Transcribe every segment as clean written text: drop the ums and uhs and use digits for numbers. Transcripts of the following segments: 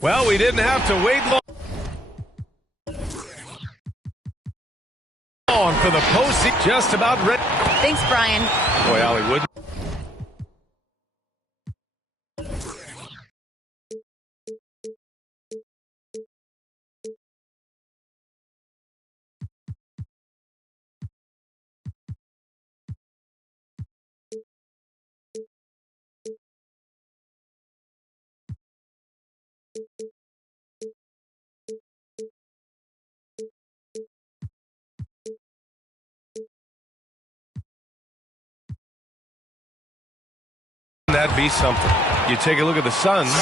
Well, we didn't have to wait long for the postseason. Just about ready. Thanks, Brian. Boy, Hollywood. That'd be something. You take a look at the Suns,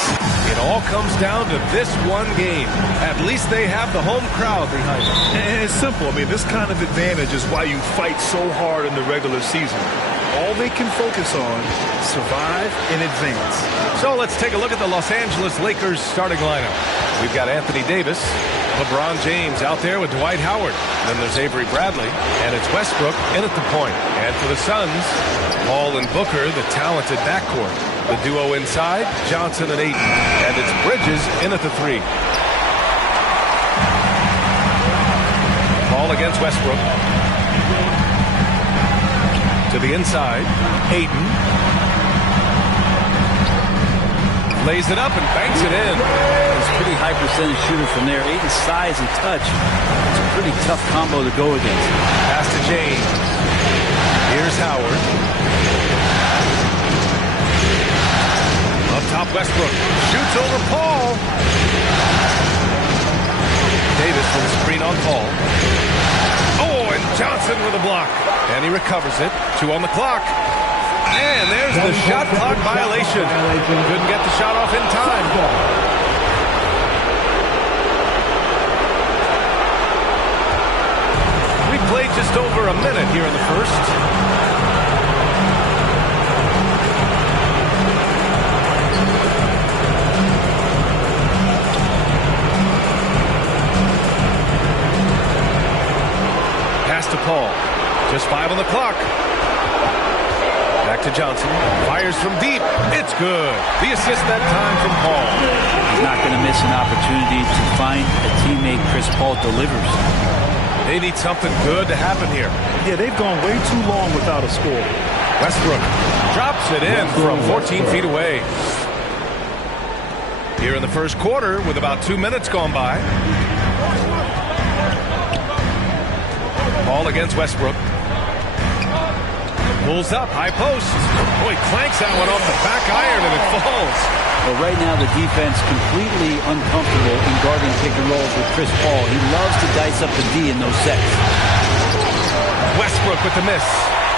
it all comes down to this one game. At least they have the home crowd behind them. And it's simple. I mean, this kind of advantage is why you fight so hard in the regular season. All they can focus on, survive and advance. So let's take a look at the Los Angeles Lakers starting lineup. We've got Anthony Davis, LeBron James out there with Dwight Howard. Then there's Avery Bradley, and it's Westbrook in at the point. And for the Suns, Paul and Booker, the talented backcourt. The duo inside, Johnson and Ayton. And it's Bridges in at the 3. Paul against Westbrook. To the inside, Ayton. Lays it up and banks it in. He's a pretty high percentage shooter from there. Ayton's size and touch. It's a pretty tough combo to go against. Pass to James. Here's Howard. Up top, Westbrook shoots over Paul. Davis with a screen on Paul. Oh, and Johnson with a block. And he recovers it. 2 on the clock. And there's the shot clock violation. Couldn't get the shot off in time. We played just over a minute here in the first. Pass to Paul. Just 5 on the clock. Back to Johnson. Fires from deep. It's good. The assist that time from Paul. He's not going to miss an opportunity to find a teammate. Chris Paul delivers. They need something good to happen here. Yeah, they've gone way too long without a score. Westbrook drops it in from 14 feet away. Here in the first quarter with about 2 minutes gone by. Paul against Westbrook. Pulls up, high post. Boy, clanks that one off the back iron and it falls. Well, right now the defense completely uncomfortable in guarding pick and rolls with Chris Paul. He loves to dice up the D in those sets. Westbrook with the miss.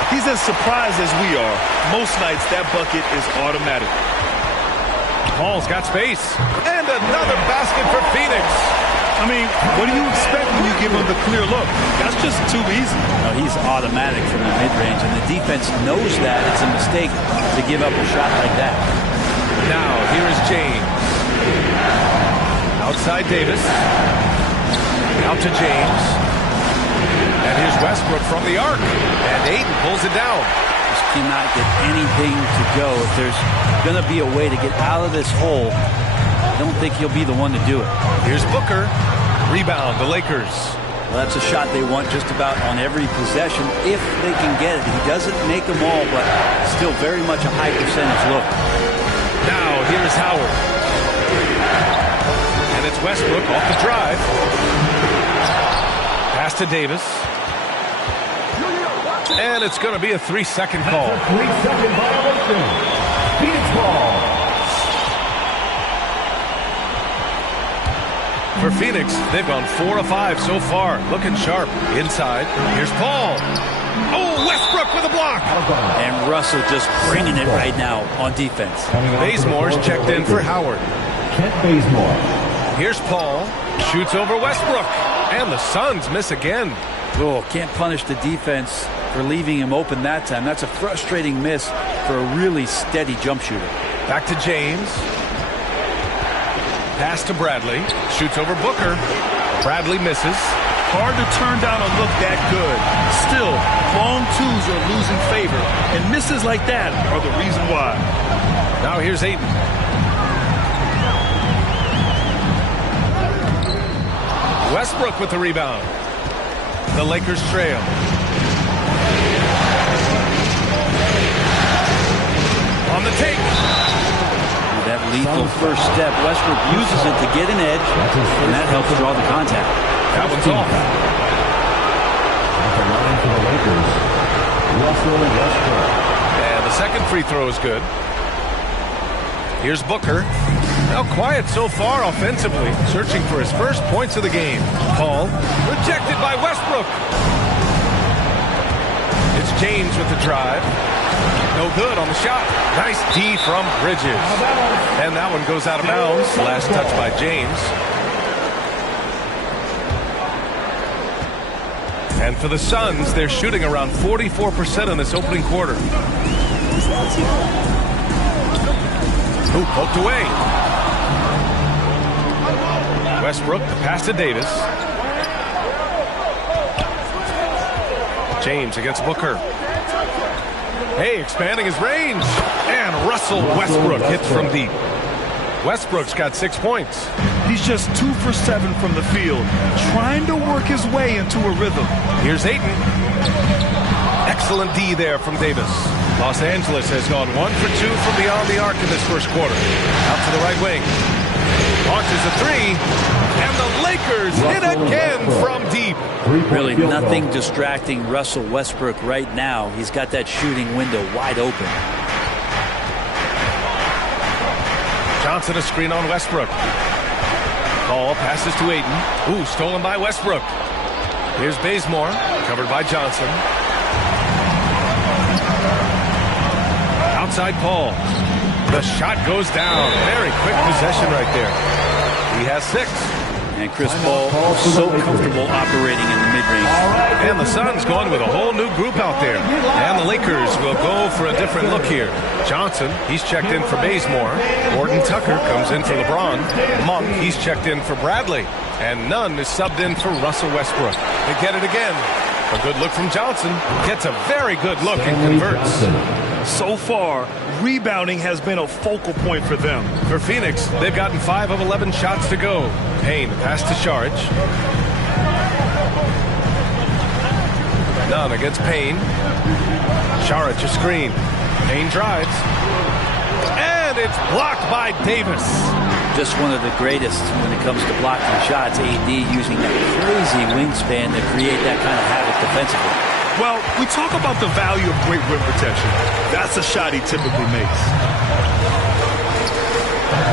He's as surprised as we are. Most nights that bucket is automatic. Paul's got space. And another basket for Phoenix. I mean, what do you expect when you give him the clear look? That's just too easy. No, he's automatic from the mid-range, and the defense knows that it's a mistake to give up a shot like that. Now, here is James. Outside Davis. Out to James. And here's Westbrook from the arc. And Ayton pulls it down. Just cannot get anything to go. If there's going to be a way to get out of this hole, I don't think he'll be the one to do it. Here's Booker. Rebound, the Lakers. Well, that's a shot they want just about on every possession if they can get it. He doesn't make them all, but still very much a high percentage look. Now, here's Howard. And it's Westbrook off the drive. Pass to Davis. And it's going to be a 3-second call. 3-second violation. Phoenix ball. For Phoenix, they've gone 4 of 5 so far. Looking sharp. Inside. Here's Paul. Oh, Westbrook with a block. And Russell just bringing it right now on defense. Bazemore's checked in for Howard. Kent Bazemore. Here's Paul. Shoots over Westbrook. And the Suns miss again. Oh, can't punish the defense for leaving him open that time. That's a frustrating miss for a really steady jump shooter. Back to James. Pass to Bradley. Shoots over Booker. Bradley misses. Hard to turn down a look that good. Still, long twos are losing favor, and misses like that are the reason why. Now here's Ayton. Westbrook with the rebound. The Lakers trail. On the take. That lethal first step, Westbrook uses it to get an edge, and that helps draw the contact. That one's off. At the line for the Lakers, Russell Westbrook. And the second free throw is good. Here's Booker. Now quiet so far offensively, searching for his first points of the game. Paul, rejected by Westbrook. It's James with the drive. No good on the shot. Nice D from Bridges. And that one goes out of bounds. Last touch by James. And for the Suns, they're shooting around 44% in this opening quarter. Ooh, poked away. Westbrook, the pass to Davis. James against Booker. Hey, expanding his range. And Russell Westbrook hits from deep. Westbrook's got 6 points. He's just 2 for 7 from the field, trying to work his way into a rhythm. Here's Ayton. Excellent D there from Davis. Los Angeles has gone 1 for 2 from beyond the arc in this first quarter. Out to the right wing. Launches a three. And the Lakers hit again from deep. Really nothing distracting Russell Westbrook right now. He's got that shooting window wide open. Johnson a screen on Westbrook. Ball passes to Ayton. Ooh, stolen by Westbrook. Here's Bazemore, covered by Johnson. Outside Paul. The shot goes down. Very quick possession right there. He has 6. And Chris Paul so comfortable operating in the mid-range. And the Suns going with a whole new group out there. And the Lakers will go for a different look here. Johnson, he's checked in for Bazemore. Gordon Tucker comes in for LeBron. Monk, he's checked in for Bradley. And Nunn is subbed in for Russell Westbrook. They get it again. A good look from Johnson. Gets a very good look and converts. So far, rebounding has been a focal point for them. For Phoenix, they've gotten 5 of 11 shots to go. Payne, pass to Saric. Nunn against Payne. Saric a screen. Payne drives. And it's blocked by Davis. Just one of the greatest when it comes to blocking shots. AD using that crazy wingspan to create that kind of havoc defensively. Well, we talk about the value of great rim protection. That's a shot he typically makes.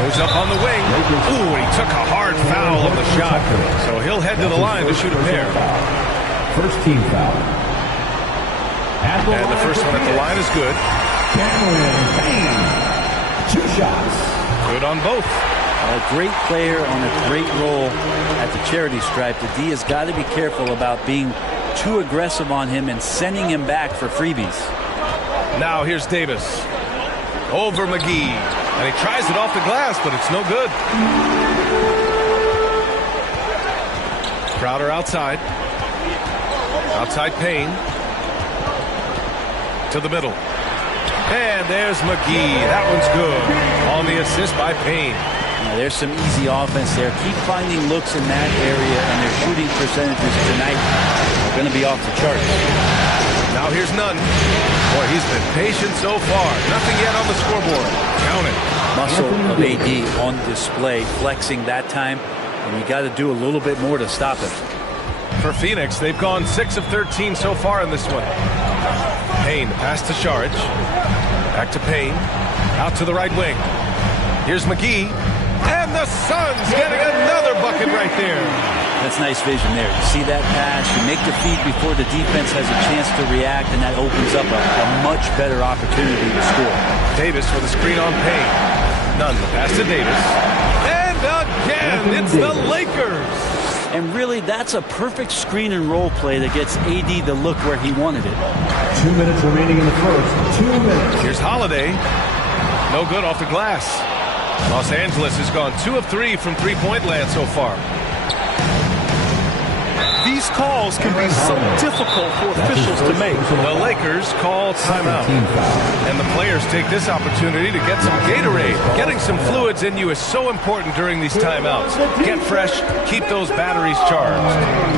Goes up on the wing. Ooh, he took a hard foul on the shot. So he'll head to the line to shoot a pair. First team foul. And the first one at the line is good. Cameron Payne. 2 shots. Good on both. A great player on a great role at the charity stripe. The D has got to be careful about being too aggressive on him and sending him back for freebies. Now here's Davis. Over McGee. And he tries it off the glass, but it's no good. Crowder outside. Outside Payne. To the middle. And there's McGee. That one's good. On the assist by Payne. Now, there's some easy offense there. Keep finding looks in that area, and their shooting percentages tonight are going to be off the charts. Now here's Nunn. Boy, he's been patient so far. Nothing yet on the scoreboard. Count it. Muscle of AD on display, flexing that time, and you got to do a little bit more to stop it. For Phoenix, they've gone 6 of 13 so far in this one. Payne, pass to Saric. Back to Payne. Out to the right wing. Here's McGee. And the Suns getting another bucket right there. That's nice vision there. You see that pass, you make the feed before the defense has a chance to react, and that opens up a much better opportunity to score. Davis with a screen on Payne. Nunn, the pass to Davis. And again, it's the Lakers. And really, that's a perfect screen and roll play that gets AD to look where he wanted it. 2 minutes remaining in the first. 2 minutes. Here's Holiday. No good off the glass. Los Angeles has gone 2 of 3 from three-point land so far. The These calls can be so difficult for officials to make. The Lakers call timeout. And the players take this opportunity to get some Gatorade. Getting some fluids in you is so important during these timeouts. Get fresh, keep those batteries charged.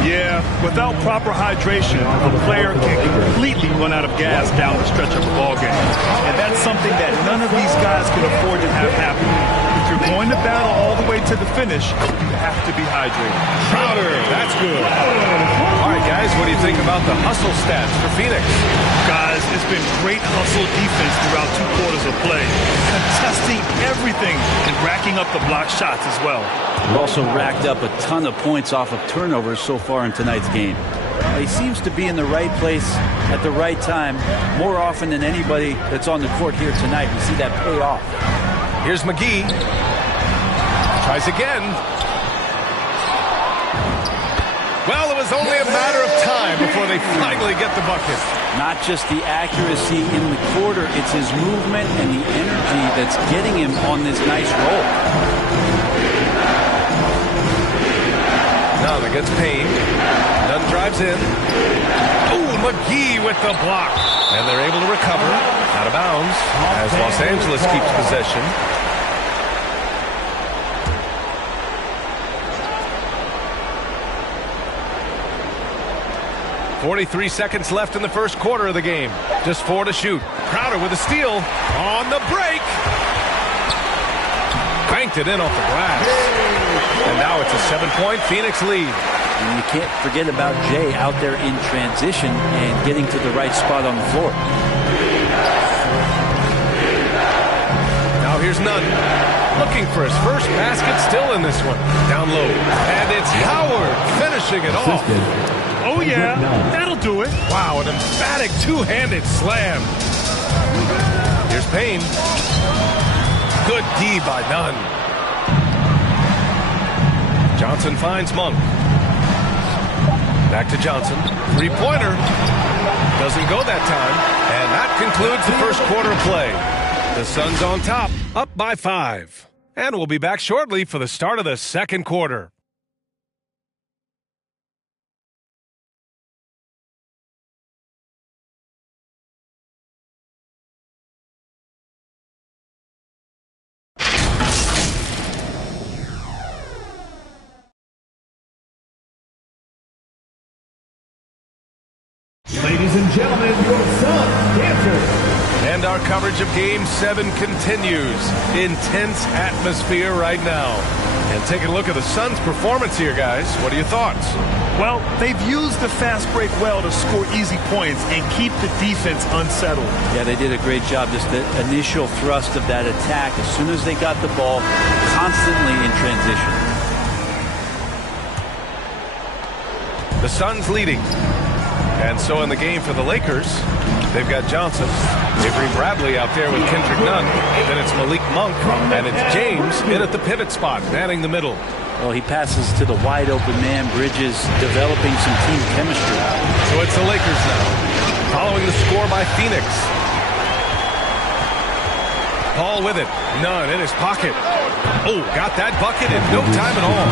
Yeah, without proper hydration, a player can completely run out of gas down the stretch of a ball game. And that's something that none of these guys can afford to have happen. If you're going to battle all the way to the finish, you have to be hydrated. Crowder, that's good. All right, guys, what do you think about the hustle stats for Phoenix? Guys, it's been great hustle defense throughout 2 quarters of play, contesting everything and racking up the block shots as well. We've also racked up a ton of points off of turnovers so far in tonight's game. He seems to be in the right place at the right time more often than anybody that's on the court here tonight. We see that pay off. Here's McGee. Tries again. Well, it was only a matter of time before they finally get the bucket. Not just the accuracy in the quarter, it's his movement and the energy that's getting him on this nice roll. Nunn against Payne. Nunn drives in. Oh, McGee with the block. And they're able to recover. Out of bounds as Los Angeles keeps possession. .43 seconds left in the first quarter of the game. Just 4 to shoot. Crowder with a steal on the break. Banked it in off the glass. And now it's a 7-point Phoenix lead. And you can't forget about Jay out there in transition and getting to the right spot on the floor. Now here's Nunn. Looking for his first basket, still in this one. Down low. And it's Howard finishing it off. Oh, yeah, that'll do it. Wow, an emphatic two-handed slam. Here's Payne. Good D by Nunn. Johnson finds Monk. Back to Johnson. Three-pointer. Doesn't go that time. And that concludes the first quarter of play. The Suns on top, up by 5. And we'll be back shortly for the start of the second quarter. Ladies and gentlemen, your Suns dancers. And our coverage of Game 7 continues. Intense atmosphere right now. And take a look at the Suns' performance here, guys. What are your thoughts? Well, they've used the fast break well to score easy points and keep the defense unsettled. Yeah, they did a great job. Just the initial thrust of that attack, as soon as they got the ball, constantly in transition. The Suns leading. And so in the game for the Lakers, they've got Johnson, Avery Bradley out there with Kendrick Nunn. Then it's Malik Monk, and it's James in at the pivot spot, manning the middle. Well, he passes to the wide-open man. Bridges developing some team chemistry. So it's the Lakers now, following the score by Phoenix. Paul with it. Nunn in his pocket. Oh, got that bucket in no time at all.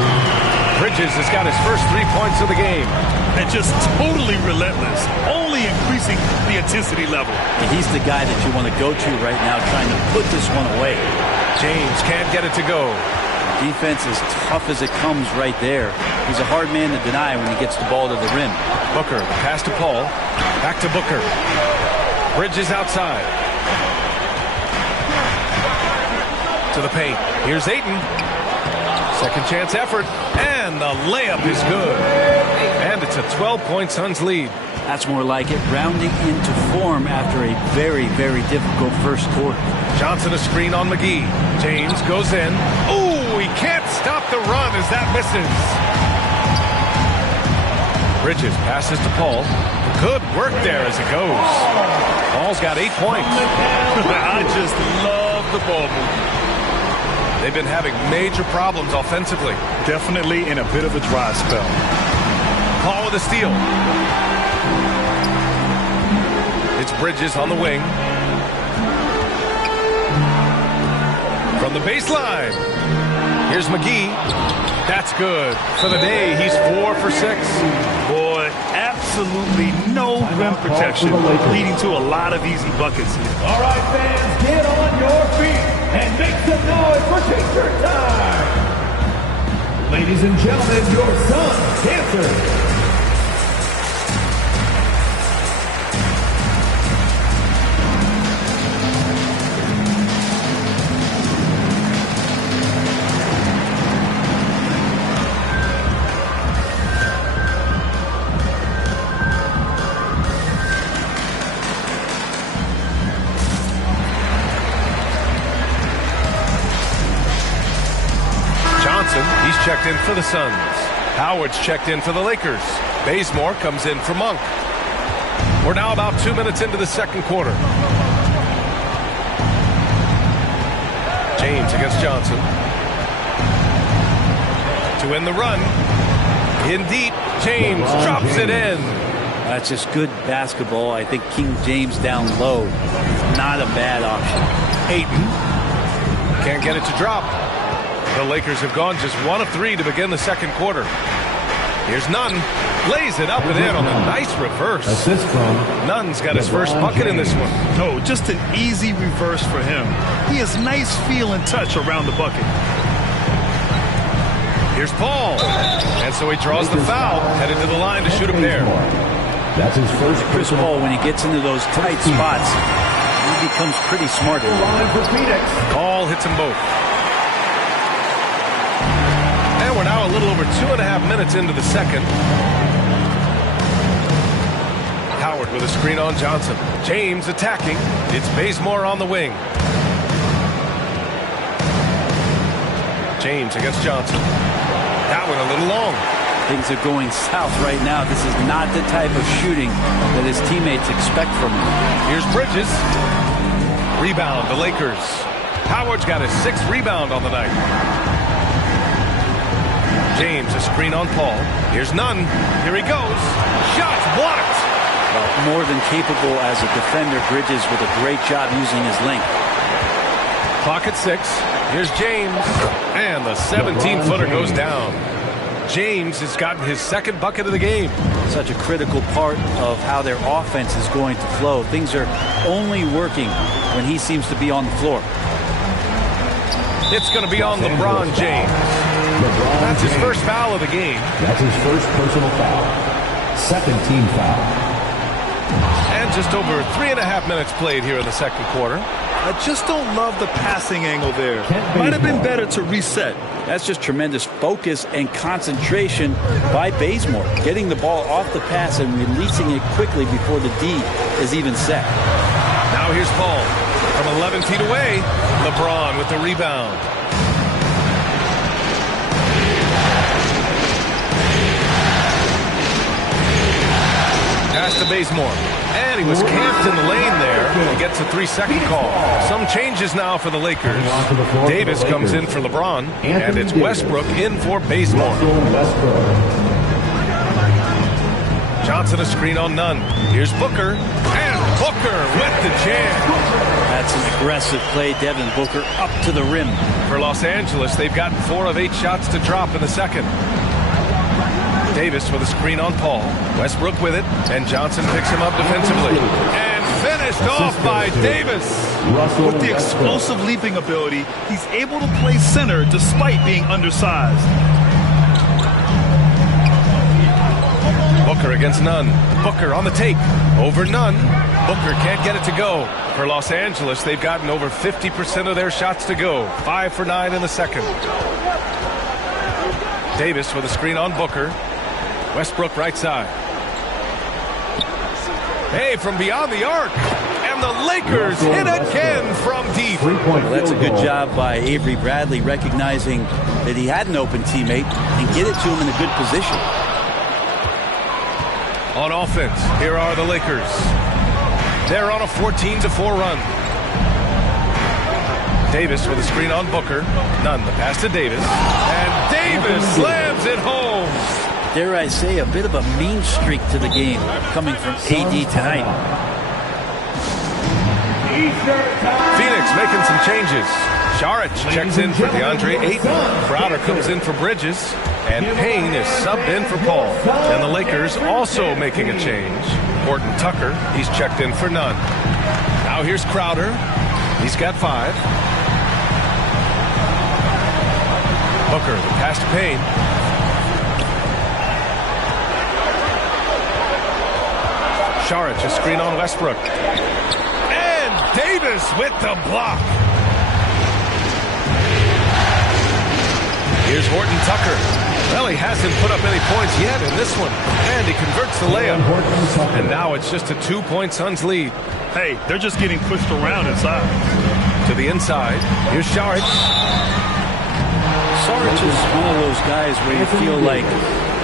Bridges has got his first 3 points of the game. And just totally relentless, only increasing the intensity level. And he's the guy that you want to go to right now, trying to put this one away. James can't get it to go. Defense is tough as it comes right there. He's a hard man to deny when he gets the ball to the rim. Booker, the pass to Paul. Back to Booker. Bridges outside. To the paint. Here's Ayton. Second chance effort. And the layup is good. And it's a 12-point Suns lead. That's more like it. Rounding into form after a very, very difficult first quarter. Johnson a screen on McGee. James goes in. Oh, he can't stop the run as that misses. Bridges passes to Paul. Good work there as it goes. Paul's got 8 points. I just love the ball movement. They've been having major problems offensively. Definitely in a bit of a dry spell. Paul with a steal. It's Bridges on the wing. From the baseline. Here's McGee. That's good. For the day, he's 4 for 6. Boy, absolutely no rim protection, leading to a lot of easy buckets here. All right, fans, get on your feet and make some noise for T-shirt time. Ladies and gentlemen, your Suns dancers. He's checked in for the Suns. Howard's checked in for the Lakers. Bazemore comes in for Monk. We're now about 2 minutes into the second quarter. James against Johnson. To win the run. In deep. James drops it in. That's just good basketball. I think King James down low is not a bad option. Ayton. Can't get it to drop. The Lakers have gone just 1 of 3 to begin the second quarter. Here's Nunn. Lays it up and in on a nice reverse. Assist from Nunn's got his first bucket in this one. No, just an easy reverse for him. He has nice feel and touch around the bucket. Here's Paul. And so he draws the foul. Headed to the line to shoot a pair. That's his first. Chris Paul, when he gets into those tight spots, he becomes pretty smart. Line for Phoenix. Call hits them both. We're now a little over 2.5 minutes into the second. Howard with a screen on Johnson. James attacking. It's Bazemore on the wing. James against Johnson. That one a little long. Things are going south right now. This is not the type of shooting that his teammates expect from him. Here's Bridges. Rebound, the Lakers. Howard's got his 6th rebound on the night. James, a screen on Paul. Here's Nunn. Here he goes. Shots blocked. Well, more than capable as a defender. Bridges with a great job using his length. Clock at 6. Here's James. And the 17-footer goes down. James has gotten his 2nd bucket of the game. Such a critical part of how their offense is going to flow. Things are only working when he seems to be on the floor. It's going to be on LeBron James. That's his first foul of the game. That's his first personal foul. 2nd team foul. And just over 3.5 minutes played here in the second quarter. I just don't love the passing angle there. Might have been better to reset. That's just tremendous focus and concentration by Bazemore. Getting the ball off the pass and releasing it quickly before the D is even set. Now here's Paul. From 11 feet away, LeBron with the rebound. Pass to Bazemore. And he was camped in the lane there. He gets a 3-second call. Some changes now for the Lakers. Davis comes in for LeBron. And it's Westbrook in for Bazemore. Johnson a screen on Nunn. Here's Booker. And Booker with the jam. That's an aggressive play. Devin Booker up to the rim. For Los Angeles, they've gotten 4 of 8 shots to drop in the second. Davis with a screen on Paul. Westbrook with it, and Johnson picks him up defensively. And finished off by Davis. With the explosive leaping ability, he's able to play center despite being undersized. Booker against Nunn. Booker on the take. Over Nunn. Booker can't get it to go. For Los Angeles, they've gotten over 50% of their shots to go. 5 for 9 in the second. Davis with a screen on Booker. Westbrook right side. Hey, from beyond the arc. And the Lakers hit again from deep. Well, that's a good job by Avery Bradley, recognizing that he had an open teammate and get it to him in a good position. On offense, here are the Lakers. They're on a 14-4 run. Davis with a screen on Booker. Nunn, the pass to Davis. And Davis slams it home. Dare I say, a bit of a mean streak to the game coming from AD tonight. Phoenix making some changes. Saric checks in for DeAndre Ayton. Crowder comes in for Bridges. And Payne is subbed in for Paul. And the Lakers also making a change. Horton Tucker, he's checked in for none. Now here's Crowder. He's got 5. Booker, the pass to Payne. Saric, a screen on Westbrook. And Davis with the block. Here's Horton Tucker. Well, he hasn't put up any points yet in this one. And he converts the layup. And now it's just a 2-point Suns lead. Hey, they're just getting pushed around inside. To the inside. Here's Saric. Saric is one of those guys where you feel like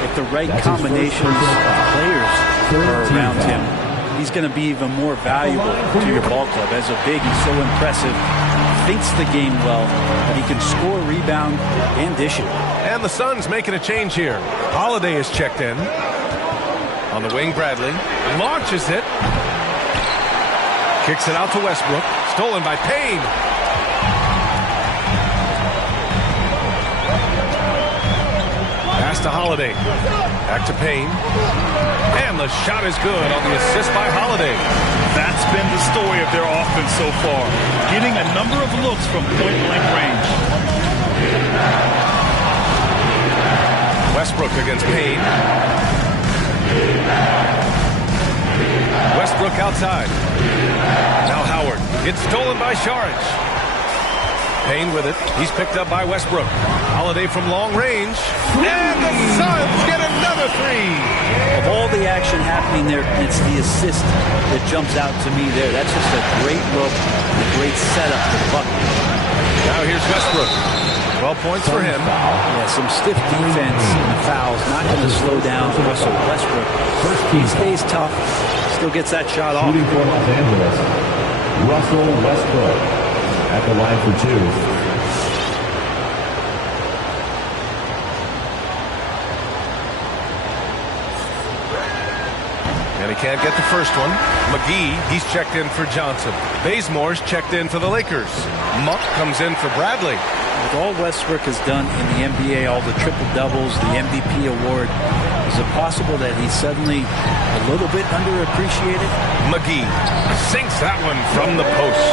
if the right combinations of players are around him, he's going to be even more valuable to your ball club. As a big, he's so impressive. Thinks the game well, but he can score, rebound, and dish it. And the Suns making a change here. Holiday is checked in. On the wing, Bradley launches it. Kicks it out to Westbrook. Stolen by Payne. Pass to Holiday. Back to Payne. And the shot is good on the assist by Holiday. That's been the story of their offense so far. Getting a number of looks from point-blank range. Westbrook against Payne. Westbrook outside. Now Howard. It's stolen by Saric. Payne with it. He's picked up by Westbrook. Holiday from long range. And the Suns get another 3. Of all the action happening there, it's the assist that jumps out to me there. That's just a great look, a great setup for the bucket. Now here's Westbrook. 12 points for him. Yeah, some stiff defense and the fouls. Not going to slow down Russell Westbrook. He stays tough, still gets that shot off. Shooting for Los Angeles, Russell Westbrook at the line for 2. And he can't get the first one. McGee, he's checked in for Johnson. Bazemore's checked in for the Lakers. Monk comes in for Bradley. With all Westbrook has done in the NBA, all the triple-doubles, the MVP award, is it possible that he's suddenly a little bit underappreciated? McGee sinks that one from the post.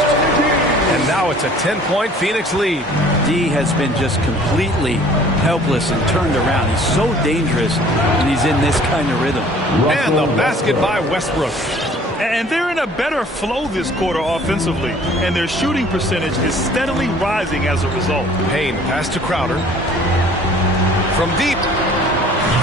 And now it's a 10-point Phoenix lead. D has been just completely helpless and turned around. He's so dangerous when he's in this kind of rhythm. And the basket by Westbrook. And they're in a better flow this quarter offensively, and their shooting percentage is steadily rising as a result. Payne pass to Crowder. From deep.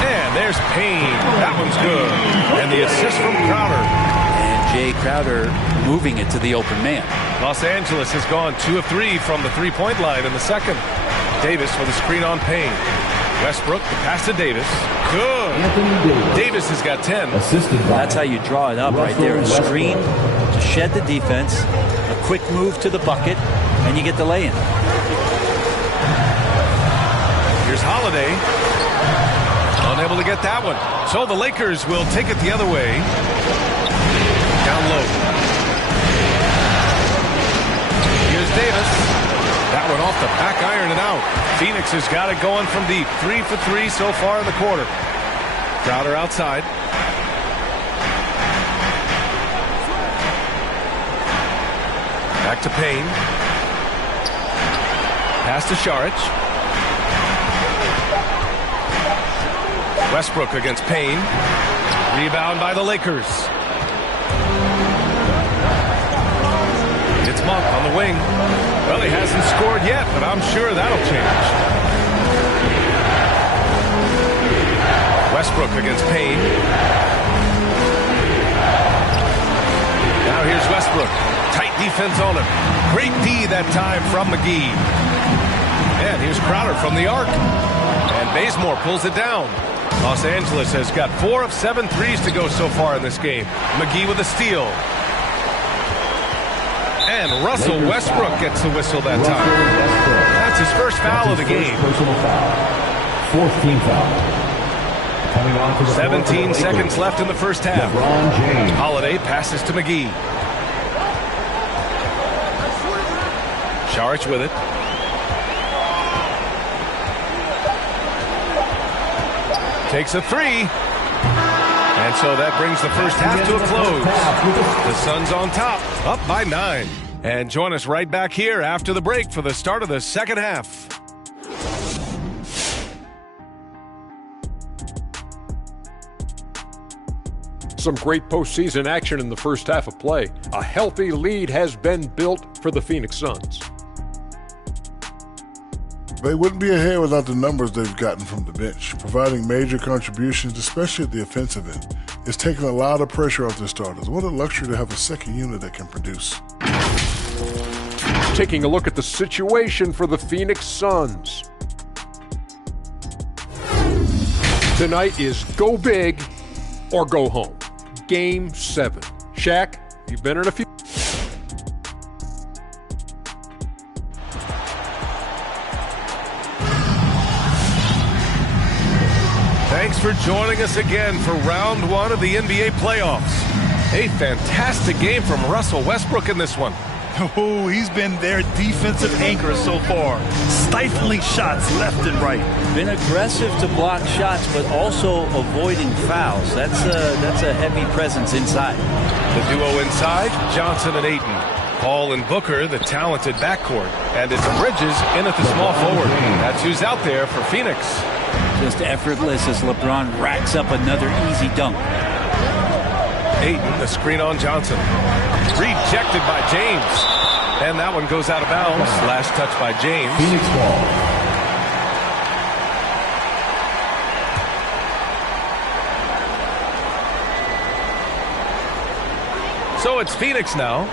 And there's Payne. That one's good. And the assist from Crowder. And Jay Crowder moving it to the open man. Los Angeles has gone 2 of 3 from the three-point line in the second. Davis with a screen on Payne. Westbrook, the pass to Davis. Good. Davis has got 10. That's how you draw it up right there. A screen to shed the defense, a quick move to the bucket, and you get the lay-in. Here's Holiday. Unable to get that one. So the Lakers will take it the other way. Down low. Here's Davis. That one off the back iron and out. Phoenix has got it going from deep. 3 for 3 so far in the quarter. Crowder outside. Back to Payne. Pass to Saric. Westbrook against Payne. Rebound by the Lakers. It's Monk on the wing. Well, he hasn't scored yet, but I'm sure that'll change. Westbrook against Payne. Now here's Westbrook. Tight defense on him. Great D that time from McGee. And here's Crowder from the arc. And Bazemore pulls it down. Los Angeles has got 4 of 7 threes to go so far in this game. McGee with a steal. And Russell Westbrook gets the whistle that time. That's his first foul of the game. Personal foul. 4th team foul. 17 seconds left in the first half. LeBron James. Holiday passes to McGee. Saric with it. takes a three. And so that brings the first half to a close. The Suns on top, up by 9. And join us right back here after the break for the start of the second half. Some great postseason action in the first half of play. A healthy lead has been built for the Phoenix Suns. They wouldn't be ahead without the numbers they've gotten from the bench, providing major contributions, especially at the offensive end. It's taken a lot of pressure off their starters. What a luxury to have a second unit that can produce. Taking a look at the situation for the Phoenix Suns. Tonight is go big or go home. Game 7. Shaq, you've been in a few. Thanks for joining us again for round 1 of the NBA playoffs. A fantastic game from Russell Westbrook in this one. Oh, he's been their defensive anchor so far, stifling shots left and right. Been aggressive to block shots, but also avoiding fouls. That's a heavy presence inside. The duo inside, Johnson and Ayton. Paul and Booker, the talented backcourt. And it's Bridges in at the small forward. That's who's out there for Phoenix. Just effortless as LeBron racks up another easy dunk. Ayton, the screen on Johnson. Rejected by James. And that one goes out of bounds. Last touch by James. Phoenix ball. So it's Phoenix now.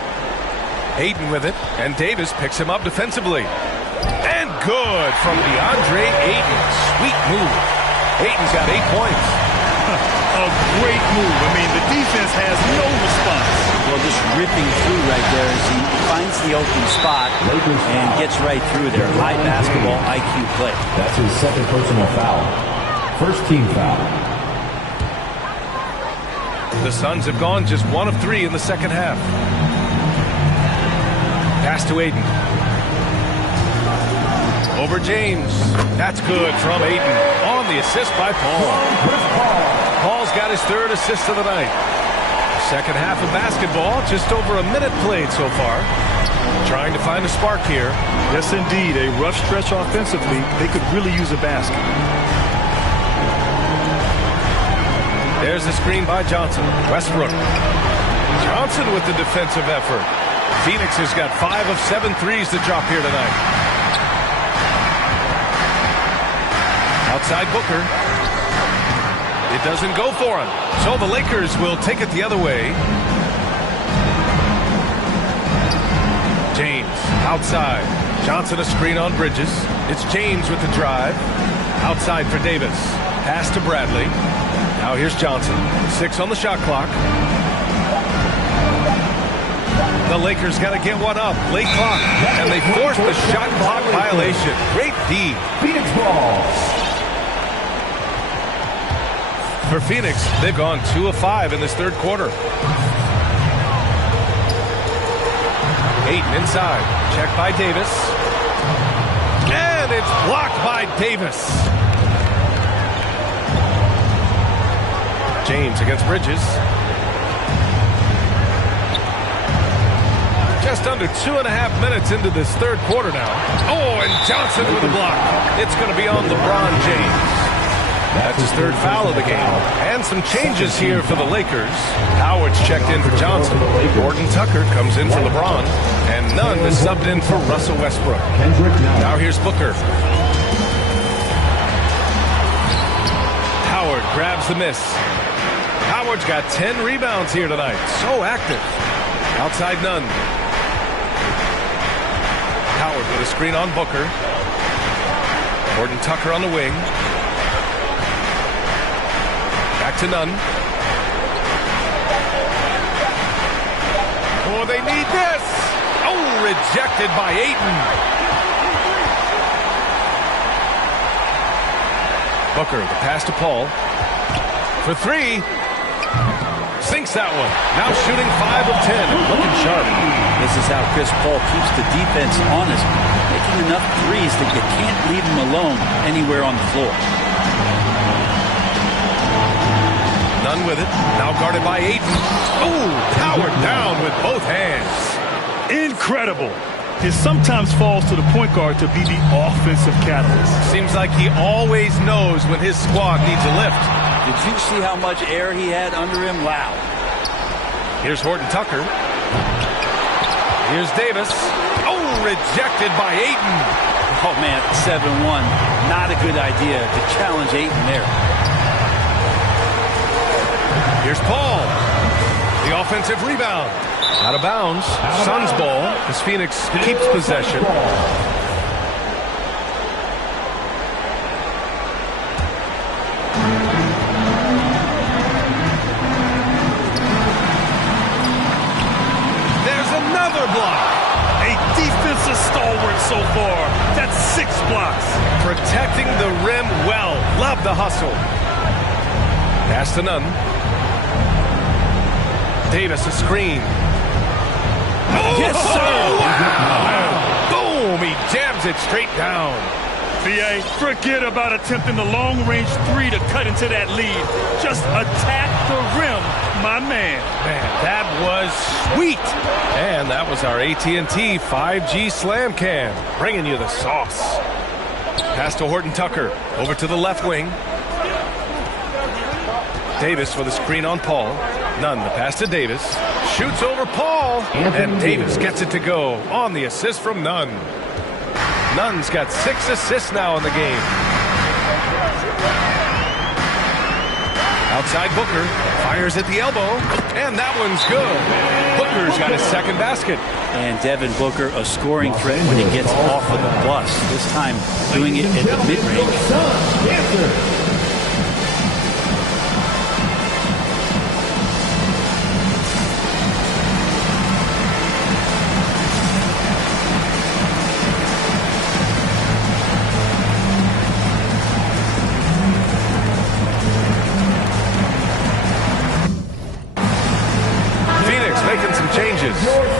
Ayton with it, and Davis picks him up defensively. And good from DeAndre Ayton. Sweet move. Ayton's got 8 points. A great move. I mean, the defense has no response. Well, just ripping through right there as he finds the open spot and gets right through there. High basketball IQ play. That's his second personal foul. First team foul. The Suns have gone just 1 of 3 in the second half. Pass to Ayton. Over James. That's good from Ayton. On the assist by Paul. Paul's got his 3rd assist of the night. Second half of basketball, just over a minute played so far. Trying to find a spark here. Yes, indeed. A rough stretch offensively. They could really use a basket. There's the screen by Johnson. Westbrook. Johnson with the defensive effort. Phoenix has got 5 of 7 threes to drop here tonight. Outside Booker. It doesn't go for him. So the Lakers will take it the other way. James outside. Johnson a screen on Bridges. It's James with the drive. Outside for Davis. Pass to Bradley. Now here's Johnson. 6 on the shot clock. The Lakers got to get one up. Late clock. And they force the shot clock violation. Great D. Phoenix ball. For Phoenix, they've gone 2 of 5 in this third quarter. Ayton inside. Checked by Davis. And it's blocked by Davis. James against Bridges. Just under 2.5 minutes into this third quarter now. Oh, and Johnson with a block. It's going to be on LeBron James. That's his 3rd foul of the game. And some changes here for the Lakers. Howard's checked in for Johnson. Gordon Tucker comes in for LeBron. And Nunn is subbed in for Russell Westbrook. Now here's Booker. Howard grabs the miss. Howard's got 10 rebounds here tonight. So active. Outside Nunn. Howard with a screen on Booker. Gordon Tucker on the wing. Back to Nunn. Oh, they need this. Oh, rejected by Ayton. Booker, the pass to Paul. For 3. Sinks that one. Now shooting 5 of 10. Looking sharp. This is how Chris Paul keeps the defense honest, making enough threes that you can't leave him alone anywhere on the floor. Nunn with it. Now guarded by Ayton. Oh, powered down with both hands. Incredible. It sometimes falls to the point guard to be the offensive catalyst. Seems like he always knows when his squad needs a lift. Did you see how much air he had under him? Wow. Here's Horton Tucker. Here's Davis. Oh, rejected by Ayton. Oh, man, 7-1. Not a good idea to challenge Ayton there. Here's Paul. The offensive rebound. Out of bounds. Suns ball as Phoenix keeps possession. There's another block. A defensive stalwart so far. That's 6 blocks. Protecting the rim well. Love the hustle. Pass to Nunn. Davis a screen. Oh, Yes, sir. Wow. Boom. He jams it straight down. VA, forget about attempting the long-range 3 to cut into that lead. Just attack the rim, my man. Man, that was sweet. And that was our AT&T 5G Slam Cam, bringing you the sauce. Pass to Horton Tucker. Over to the left wing. Davis with a screen on Paul. Nunn, the pass to Davis. Shoots over Paul. And Davis gets it to go on the assist from Nunn. Nunn's got 6 assists now in the game. Outside Booker. Fires at the elbow. And that one's good. Booker's got his second basket. And Devin Booker, a scoring threat when he gets off of the bus. This time doing it at the mid-range.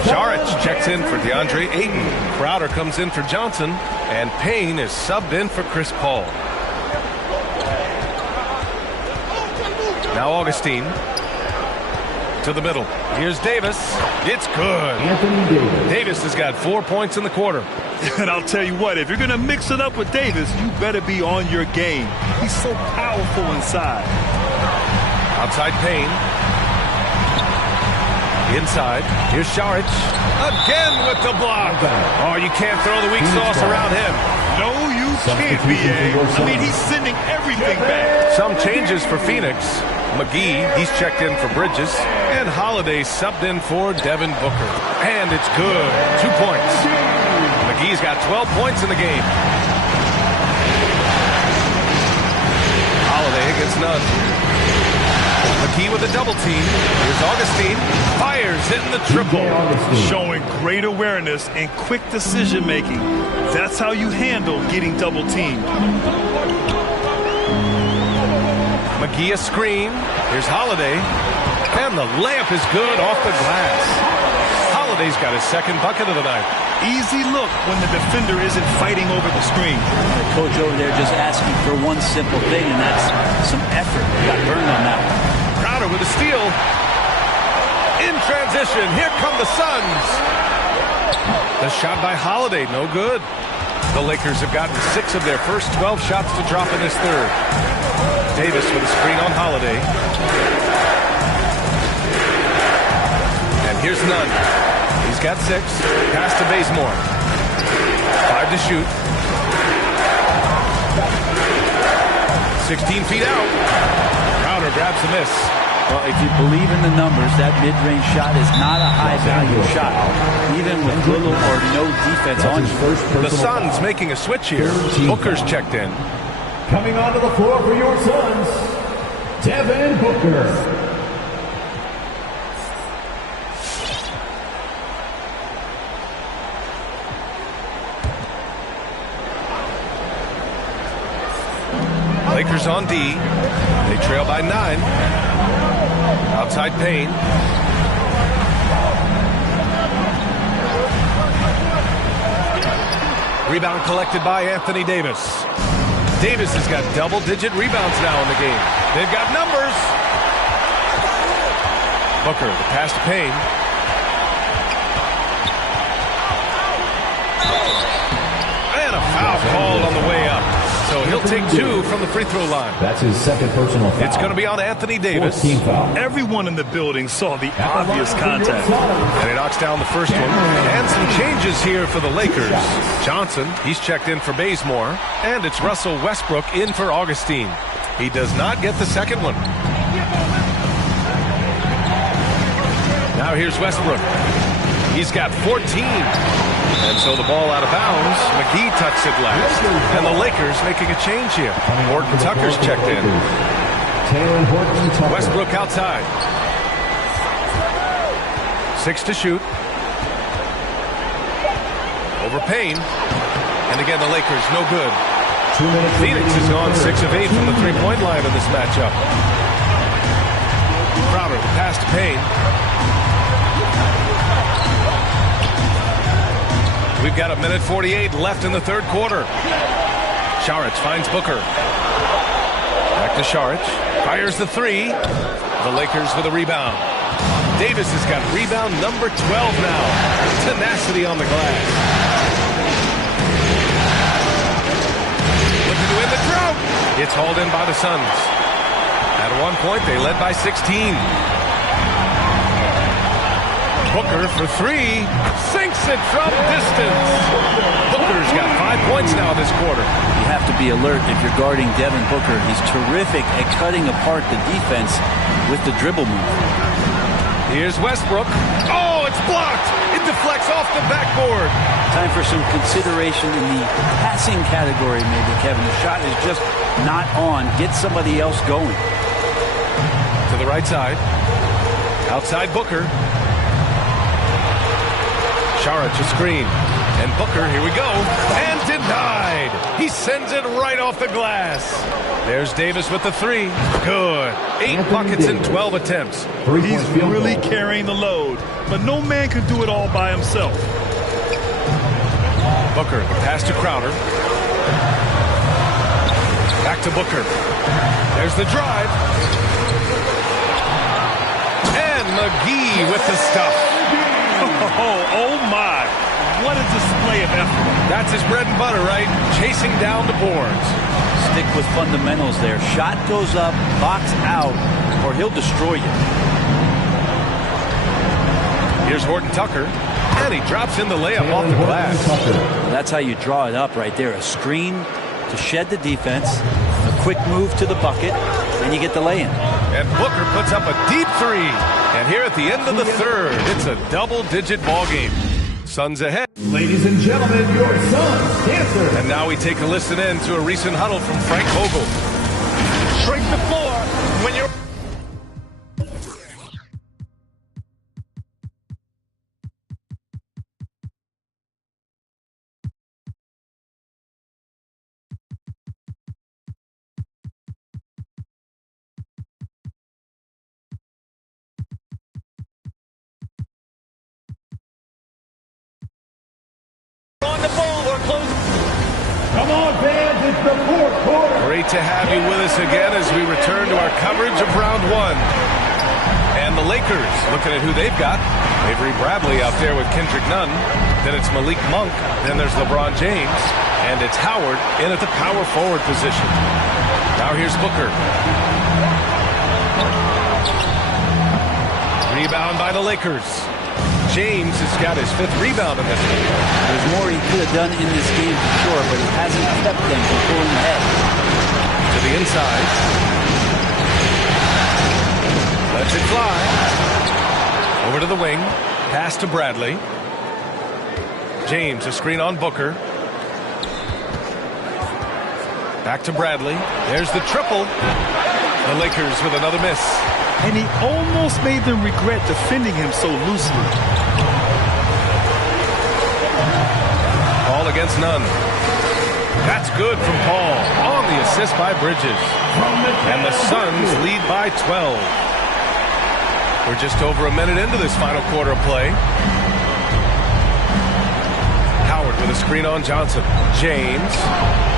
Saric checks in for DeAndre Ayton. Crowder comes in for Johnson. And Payne is subbed in for Chris Paul. Now Augustine. To the middle. Here's Davis. It's good. Davis has got 4 points in the quarter. And I'll tell you what, if you're going to mix it up with Davis, you better be on your game. He's so powerful inside. Outside Payne. Inside. Here's Saric. Again with the block. Oh, you can't throw the weak sauce around him. No, you can't, BA. I mean, he's sending everything back. Some changes for Phoenix. McGee, he's checked in for Bridges. And Holiday subbed in for Devin Booker. And it's good. 2 points. McGee's got 12 points in the game. Holiday against Nunn. McGee with a double team. Here's Augustine. Fires, hitting the triple. Showing great awareness and quick decision making. That's how you handle getting double teamed. McGee a screen. Here's Holiday. And the layup is good off the glass. Holiday's got his second bucket of the night. Easy look when the defender isn't fighting over the screen. The coach over there just asking for one simple thing, and that's some effort. Got burned on that one. Crowder with a steal. In transition, here come the Suns. The shot by Holiday, no good. The Lakers have gotten 6 of their first 12 shots to drop in this third. Davis with a screen on Holiday. And here's Nunn. He's got 6. Pass to Bazemore. 5 to shoot. 16 feet out. Crowder grabs the miss. Well, if you believe in the numbers, that mid-range shot is not a high-value shot, even with little or no defense on you. The Suns making a switch here. Booker's checked in. Coming onto the floor for your Suns, Devin Booker. Lakers on D. They trail by 9. Outside Payne. Rebound collected by Anthony Davis. Davis has got double-digit rebounds now in the game. They've got numbers. Booker, the pass to Payne. And a foul called on the way up. So he'll take 2 from the free throw line. That's his second personal foul. It's going to be on Anthony Davis. Everyone in the building saw the obvious contact. And he knocks down the first one. And some changes here for the Lakers. Johnson, he's checked in for Bazemore. And it's Russell Westbrook in for Augustine. He does not get the second one. Now here's Westbrook. He's got 14. And so the ball out of bounds. McGee touched it last. And the Lakers making a change here. Horton Tucker's checked in. Westbrook outside. 6 to shoot. Over Payne. And again, the Lakers no good. Phoenix has gone 6 of 8 from the three-point line in this matchup. Crowder, the pass to Payne. We've got 1:48 left in the third quarter. Saric finds Booker. Back to Saric. Fires the 3. The Lakers with a rebound. Davis has got rebound number 12 now. Tenacity on the glass. Looking to win the drought. It's hauled in by the Suns. At one point, they led by 16. Booker for 3. Sinks it from distance. Booker's got 5 points now this quarter. You have to be alert if you're guarding Devin Booker. He's terrific at cutting apart the defense with the dribble move. Here's Westbrook. Oh, it's blocked. It deflects off the backboard. Time for some consideration in the passing category, maybe, Kevin. The shot is just not on. Get somebody else going. To the right side. Outside Booker. Saric a screen. And Booker, here we go. And denied. He sends it right off the glass. There's Davis with the 3. Good. 8 buckets in 12 attempts. He's really carrying the load. But no man can do it all by himself. Booker, the pass to Crowder. Back to Booker. There's the drive. And McGee with the stuff. Oh my. What a display of effort. That's his bread and butter, right? Chasing down the boards. Stick with fundamentals there. Shot goes up, box out, or he'll destroy you. Here's Horton Tucker. And he drops in the layup off the glass. That's how you draw it up right there. A screen to shed the defense, a quick move to the bucket, and you get the lay-in. And Booker puts up a deep 3. And here at the end of the third, it's a double-digit ball game. Suns ahead. Ladies and gentlemen, your Suns dancer. And now we take a listen in to a recent huddle from Frank Vogel. Shrink the floor when you're... Come on, fans, it's the fourth quarter. Great to have you with us again as we return to our coverage of round 1. And the Lakers, looking at who they've got. Avery Bradley out there with Kendrick Nunn. Then it's Malik Monk. Then there's LeBron James. And it's Howard in at the power forward position. Now here's Booker. Rebound by the Lakers. James has got his 5th rebound in this game. There's more he could have done in this game for sure, but he hasn't kept them from pulling ahead. To the inside. Lets it fly. Over to the wing. Pass to Bradley. James, a screen on Booker. Back to Bradley. There's the triple. The Lakers with another miss. And he almost made them regret defending him so loosely. Paul against Nunn. That's good from Paul. On the assist by Bridges. And the Suns lead by 12. We're just over a minute into this final quarter of play. Howard with a screen on Johnson. James.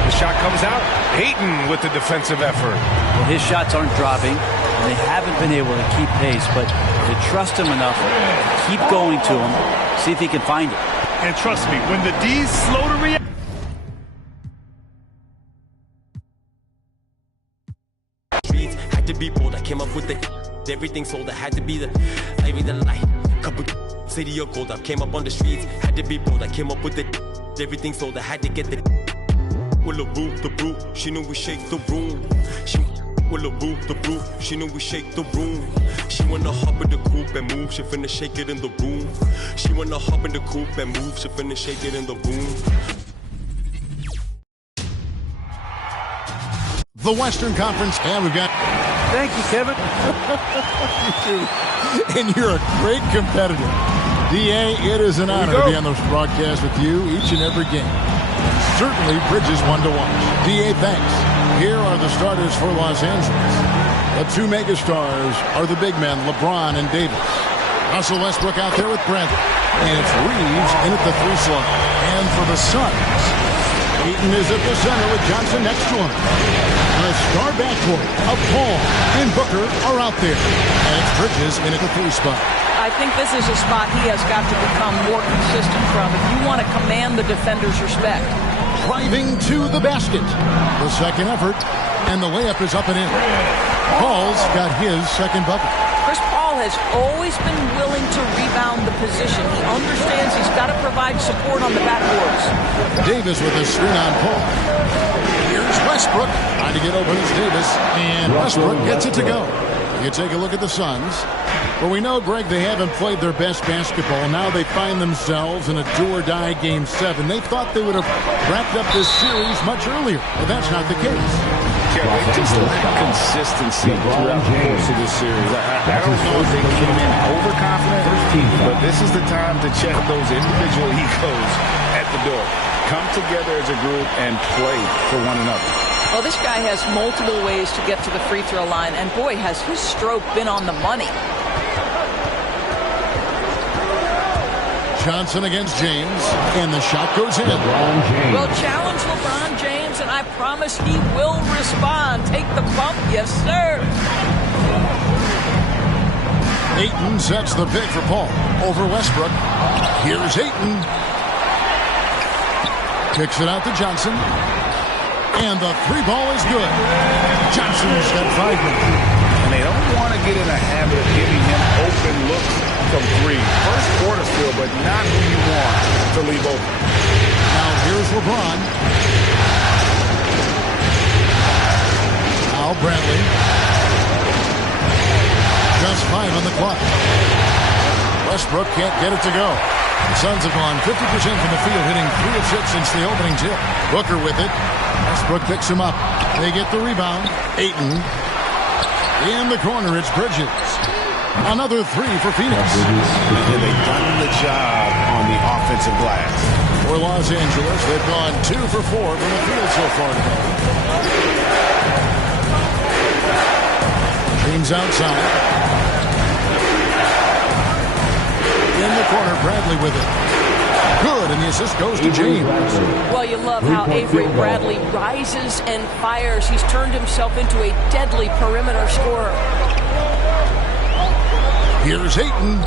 The shot comes out. Hayton with the defensive effort. Well, his shots aren't dropping, and they haven't been able to keep pace, but to trust him enough to keep going to him, see if he can find it. And trust me, when the D's slow to react. Had to be bold, I came up with the everything sold, I had to be the light. Couple city of gold, I came up on the streets, had to be bold, I came up with the everything sold, I had to get the with the brew, she knew we shake the room. She with the brew, she knew we shake the room. She wanna hop in the coupe and move, she finna shake it in the room. She wanna hop in the coupe and move, she finna shake it in the room. The Western Conference, and we've got... Thank you, Kevin. And you're a great competitor. D.A., it is an honor to be on this broadcast with you each and every game. Certainly, Bridges one to watch. D.A., thanks. Here are the starters for Los Angeles. The two megastars are the big men, LeBron and Davis. Russell Westbrook out there with Bradley. And it's Reeves in at the 3 slot. And for the Suns, Ayton is at the center with Johnson next to him. The star backcourt of Paul and Booker are out there. And it's Bridges in at the 3 spot. I think this is a spot he has got to become more consistent from if you want to command the defender's respect. Driving to the basket. The second effort, and the layup is up and in. Paul's got his second bucket. Chris Paul has always been willing to rebound the position. He understands he's got to provide support on the backboards. Davis with a screen on Paul. Here's Westbrook. Trying to get open as Davis. And Westbrook gets it to go. You take a look at the Suns. Well, we know, Greg, they haven't played their best basketball. Now they find themselves in a do-or-die Game 7. They thought they would have wrapped up this series much earlier, but that's not the case. Yeah, they just lack consistency throughout the course of this series. I don't know if they came in overconfident, but this is the time to check those individual egos at the door. Come together as a group and play for one another. Well, this guy has multiple ways to get to the free throw line, and boy, has his stroke been on the money. Johnson against James, and the shot goes in. Well, challenge LeBron James, and I promise he will respond. Take the bump, yes, sir. Ayton sets the pick for Paul over Westbrook. Here's Ayton. Kicks it out to Johnson. And the 3-ball is good. Johnson's got 5 minutes. And they don't want to get in a habit of giving him open looks from 3. First quarter still, but not who you want to leave open. Now here's LeBron. Now Bradley. Just 5 on the clock. Westbrook can't get it to go. The Suns have gone 50% from the field, hitting 3 of 6 since the opening tip. Booker with it. Westbrook picks him up. They get the rebound. Ayton. In the corner, it's Bridges. Another 3 for Phoenix. And they've done the job on the offensive glass. For Los Angeles, they've gone 2 for 4 from the field so far today. James outside. In the corner, Bradley with it. Good, and the assist goes to James. Well, you love how Avery Bradley rises and fires. He's turned himself into a deadly perimeter scorer. Here's Ayton.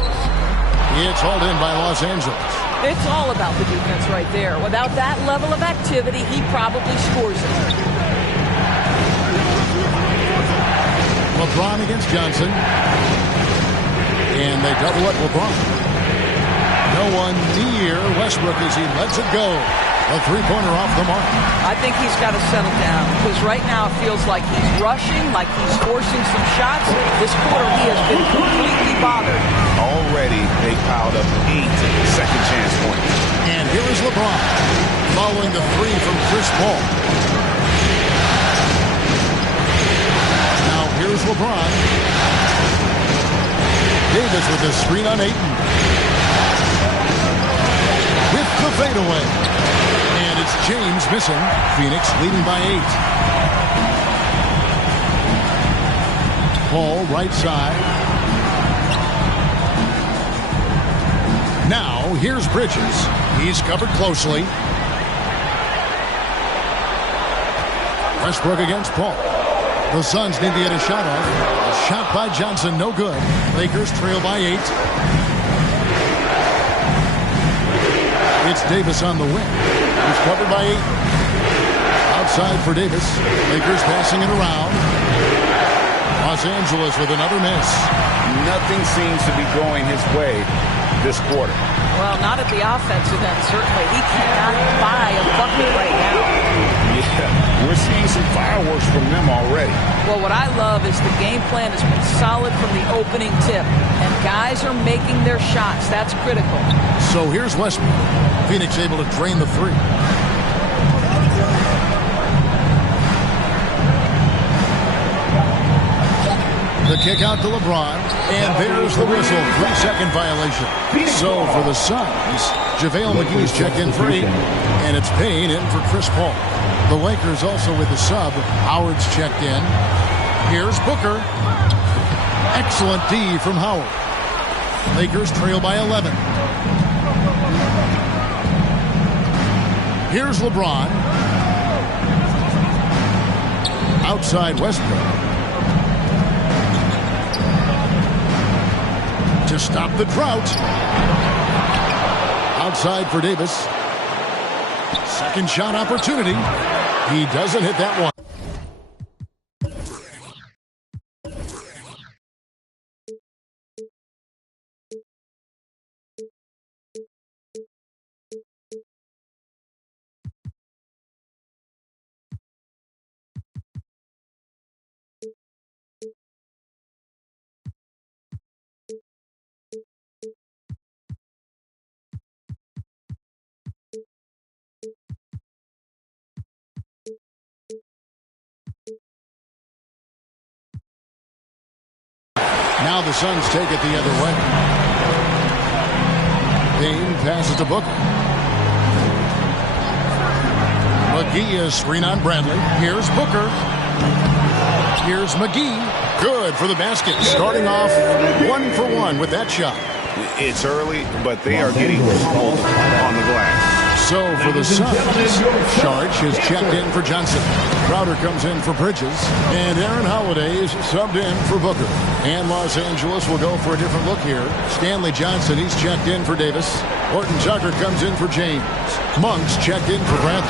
It's hauled in by Los Angeles. It's all about the defense right there. Without that level of activity, he probably scores it. LeBron against Johnson. And they double up LeBron. No one near Westbrook as he lets it go. A 3-pointer off the mark. I think he's got to settle down because right now it feels like he's rushing, like he's forcing some shots. This quarter he has been completely bothered. Already they piled up 8 second chance points. And here is LeBron following the 3 from Chris Paul. Now here's LeBron. Davis with the screen on Ayton. With the fadeaway. And it's James missing. Phoenix leading by 8. Paul right side. Now here's Bridges. He's covered closely. Westbrook against Paul. The Suns need to get a shot off. A shot by Johnson, no good. Lakers trail by 8. It's Davis on the wing. He's covered by 8. Outside for Davis. Lakers passing it around. Los Angeles with another miss. Nothing seems to be going his way this quarter. Well, not at the offensive end, certainly. He cannot buy a bucket right now. Yeah, we're seeing some fireworks from them already. Well, what I love is the game plan has been solid from the opening tip, and guys are making their shots. That's critical. So here's Westbrook. Phoenix able to drain the 3. The kick out to LeBron, and there's the whistle. 3-second violation. So for the Suns, JaVale McGee's checked in for 8, and it's Payne in for Chris Paul. The Lakers also with the sub. Howard's checked in. Here's Booker. Excellent D from Howard. Lakers trail by 11. Here's LeBron. Outside Westbrook. To stop the drought. Outside for Davis. Second shot opportunity. He doesn't hit that one. Now the Suns take it the other way. Payne passes to Booker. McGee is screen on Bradley. Here's Booker. Here's McGee. Good for the basket. Starting off 1 for 1 with that shot. It's early, but they are getting pummeled on the glass. So for the Suns, Sharch is checked in for Johnson. Crowder comes in for Bridges. And Aaron Holiday is subbed in for Booker. And Los Angeles will go for a different look here. Stanley Johnson, he's checked in for Davis. Horton Tucker comes in for James. Monk's checked in for Bradley.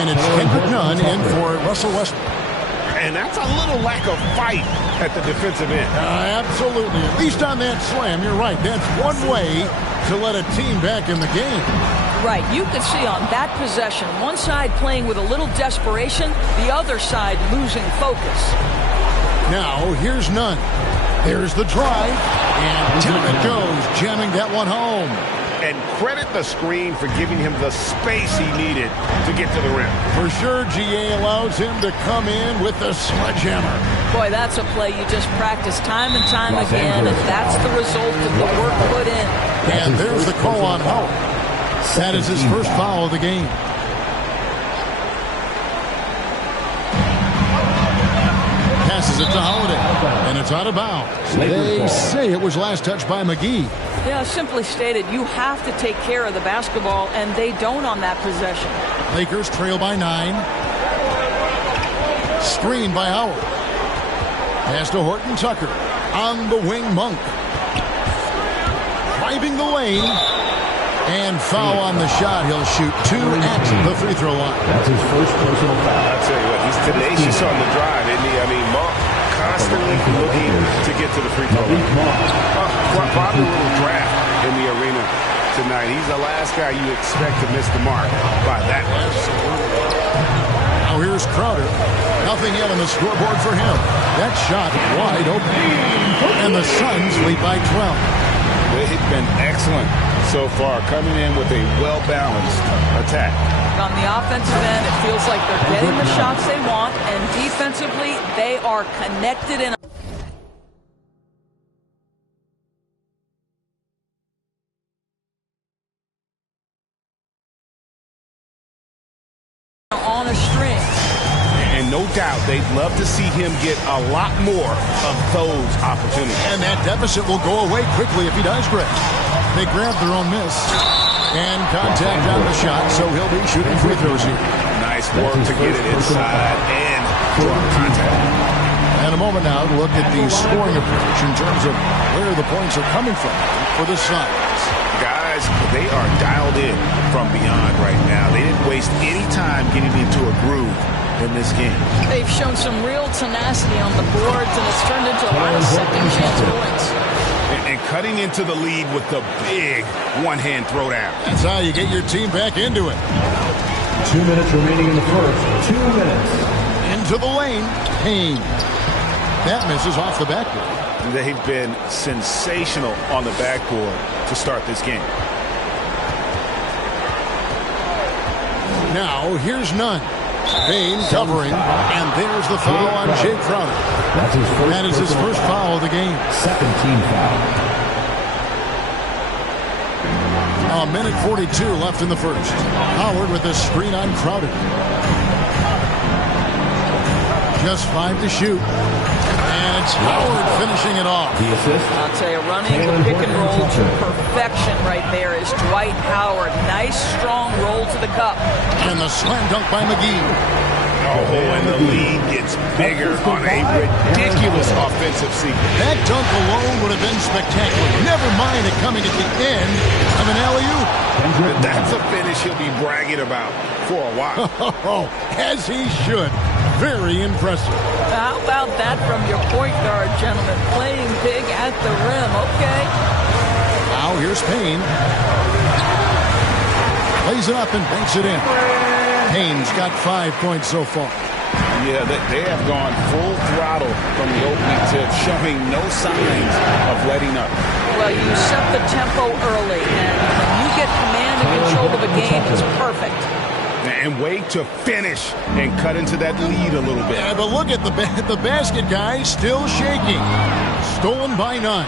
And it's Kendrick Nunn in for Russell Westbrook. And that's a little lack of fight at the defensive end. Absolutely. At least on that slam, you're right. That's one way to let a team back in the game. Right. You could see on that possession, one side playing with a little desperation, the other side losing focus. Now, here's Nunn. There's the drive. And down it goes, jamming that one home. And credit the screen for giving him the space he needed to get to the rim. For sure, GA allows him to come in with the sledgehammer. Boy, that's a play you just practice time and time again, and that's the result of the work put in. And there's the call on Howard. That is his first foul of the game. Passes it to Holiday, and it's out of bounds. They say it was last touched by McGee. Yeah, simply stated, you have to take care of the basketball, and they don't on that possession. Lakers trail by 9. Screen by Howard. Pass to Horton Tucker. On the wing, Monk. Driving the lane. And foul on the shot. He'll shoot 2 at the free throw line. That's his first personal foul. I'll tell you what, he's tenacious on the drive, isn't he? I mean, Monk constantly looking to get to the free throw line. Probably a little draft in the arena tonight. He's the last guy you expect to miss the mark by that much. Now here's Crowder. Nothing yet on the scoreboard for him. That shot wide open. And the Suns lead by 12. They've been excellent so far, coming in with a well-balanced attack. On the offensive end, it feels like they're getting the shots they want, and defensively, they are connected in on a string. And no doubt they'd love to see him get a lot more of those opportunities. And that deficit will go away quickly if he does, Greg. They grab their own miss. And contact on the shot, so he'll be shooting free throws here. Nice work to get it inside and draw contact. moment now to look at the scoring approach in terms of where the points are coming from for the Suns. Guys, they are dialed in from beyond right now. They didn't waste any time getting into a groove in this game. They've shown some real tenacity on the boards, and it's turned into a lot of second-chance points. And cutting into the lead with the big one-hand throwdown. That's how you get your team back into it. 2 minutes remaining in the first. 2 minutes. Into the lane. Payne. That misses off the backboard. They've been sensational on the backboard to start this game. Now, here's Nunn. Payne covering, and there's the foul on Jay Crowder. That is his first foul of the game. Second team foul. A minute 42 left in the first. Howard with a screen on Crowder. Just 5 to shoot. And it's Howard finishing it off. The assist. I'll tell you, running the pick and roll to perfection right there is Dwight Howard. Nice, strong roll to the cup. And the slam dunk by McGee. Oh, and the lead gets bigger on a ridiculous offensive sequence. That dunk alone would have been spectacular. Never mind it coming at the end of an alley-oop. That's a finish he'll be bragging about for a while. As he should. Very impressive. How about that from your point guard, gentlemen? Playing big at the rim. Okay. Now here's Payne. Plays it up and banks it in. Payne's got 5 points so far. Yeah, they have gone full throttle from the opening tip, showing no signs of letting up. Well, you set the tempo early, and when you get command and control of a game, it's perfect. And wait to finish and cut into that lead a little bit. Yeah, but look at the basket guy still shaking. Stolen by Nunn.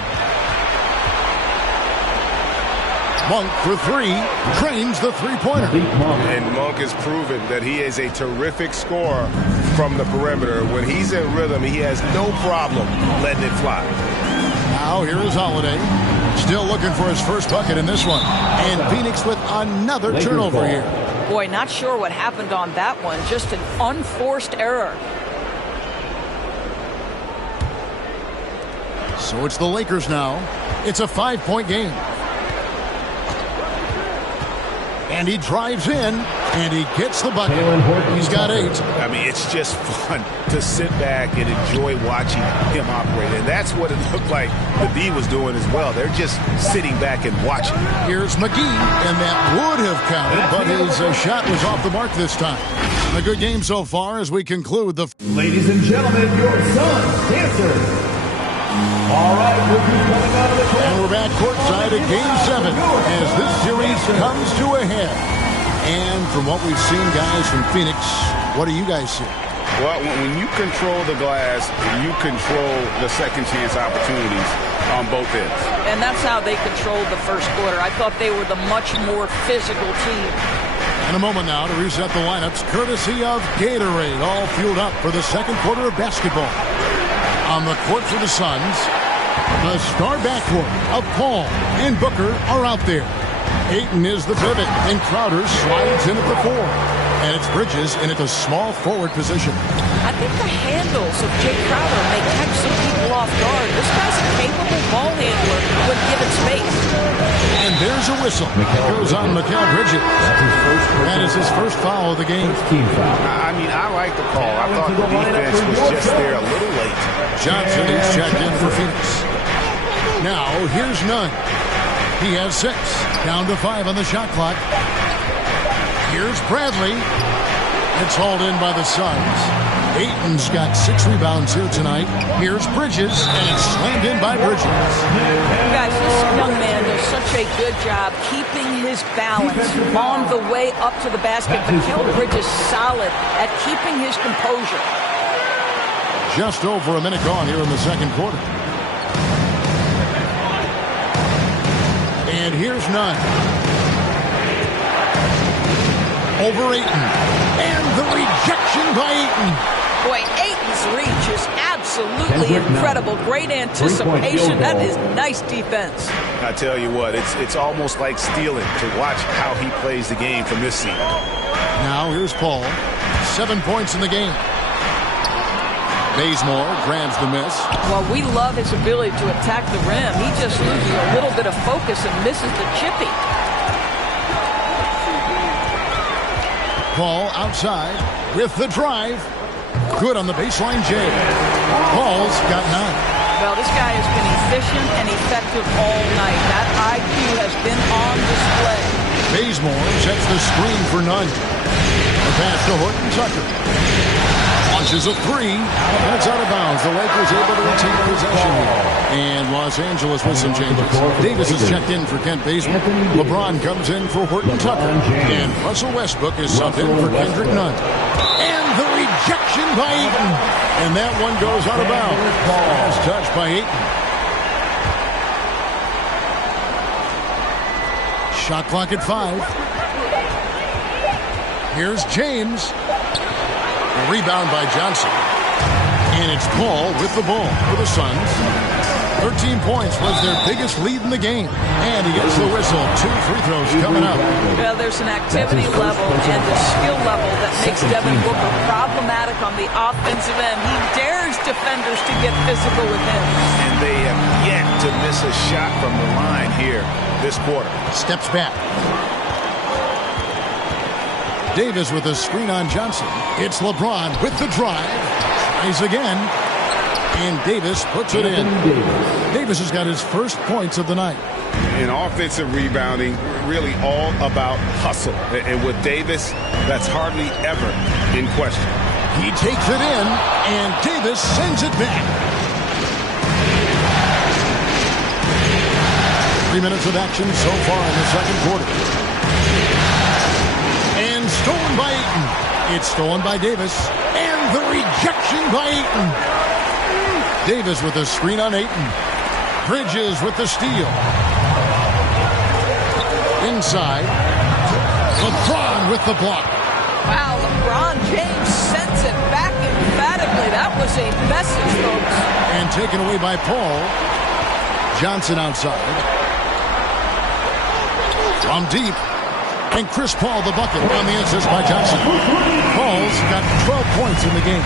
Monk for 3, trains the three-pointer. And Monk has proven that he is a terrific scorer from the perimeter. When he's in rhythm, he has no problem letting it fly. Now here is Holiday. Still looking for his first bucket in this one. And Phoenix with another turnover here. Boy, not sure what happened on that one. Just an unforced error. So it's the Lakers now. It's a 5-point game. And he drives in, and he gets the bucket. He's got 8. I mean, it's just fun to sit back and enjoy watching him operate. And that's what it looked like the D was doing as well. They're just sitting back and watching. Here's McGee, and that would have counted, but his shot was off the mark this time. A good game so far as we conclude the... Ladies and gentlemen, your Suns dancers. All right, we'll be coming out of the court. And we're back courtside at Game 7 as this series comes to a head. And from what we've seen, guys, from Phoenix, what do you guys see? Well, when you control the glass, you control the second chance opportunities on both ends. And that's how they controlled the first quarter. I thought they were the much more physical team. In a moment now to reset the lineups, courtesy of Gatorade, all fueled up for the second quarter of basketball. On the court for the Suns, the star backcourt of Paul and Booker are out there. Ayton is the pivot, and Crowder slides in at the 4. And it's Bridges in at the small forward position. I think the handles of Jay Crowder may catch some people off guard. This guy's a capable ball handler when given space. And there's a whistle. It goes on Mikal Bridges. That is his first foul of the game. I mean, I like the call. I thought the defense was just there a little late. Johnson is checked in for Phoenix. Now, here's Nunn. He has 6. Down to 5 on the shot clock. Here's Bradley. It's hauled in by the Suns. Ayton's got 6 rebounds here tonight. Here's Bridges, and it's slammed in by Bridges. Guys, this young man does such a good job keeping his balance on the way up to the basket. Mikal Bridges solid at keeping his composure. Just over a minute gone here in the second quarter. And here's Nunn. Over Ayton. And the rejection by Ayton. Boy, Ayton's reach is absolutely incredible. Great anticipation. That is nice defense. I tell you what, it's almost like stealing to watch how he plays the game from this seat. Now here's Paul. 7 points in the game. Bazemore grabs the miss. Well, we love his ability to attack the rim. He just loses a little bit of focus and misses the chippy. Paul outside with the drive. Good on the baseline, Jay. Paul's got 9. Well, this guy has been efficient and effective all night. That IQ has been on display. Bazemore sets the screen for none. The pass to Horton Tucker. Launches a 3. That's out of bounds. The Lakers able to retain possession here. And Los Angeles with some changes. Davis is checked in for Kent Bazemore. LeBron comes in for Horton Tucker. And Russell Westbrook is subbed in for Kendrick Nunn. And the rejection by Ayton. And that one goes out of bounds. Pass touched by Ayton. Shot clock at 5. Here's James. A rebound by Johnson. And it's Paul with the ball for the Suns. 13 points was their biggest lead in the game. And he gets the whistle. 2 free throws coming up. Well, there's an activity level and a skill level that makes Devin Booker problematic on the offensive end. He dares defenders to get physical with him. And they have yet to miss a shot from the line here this quarter. Steps back. Davis with a screen on Johnson. It's LeBron with the drive. Tries again. And Davis puts it in. Davis has got his first points of the night. In offensive rebounding, really all about hustle. And with Davis, that's hardly ever in question. He takes it in, and Davis sends it back. 3 minutes of action so far in the second quarter. And stolen by Ayton. It's stolen by Davis. And the rejection by Ayton. Davis with a screen on Ayton. Bridges with the steal. Inside. LeBron with the block. Wow, LeBron James sends it back emphatically. That was a message, folks. And taken away by Paul. Johnson outside. From deep. And Chris Paul the bucket on the assist by Johnson. Paul's got 12 points in the game.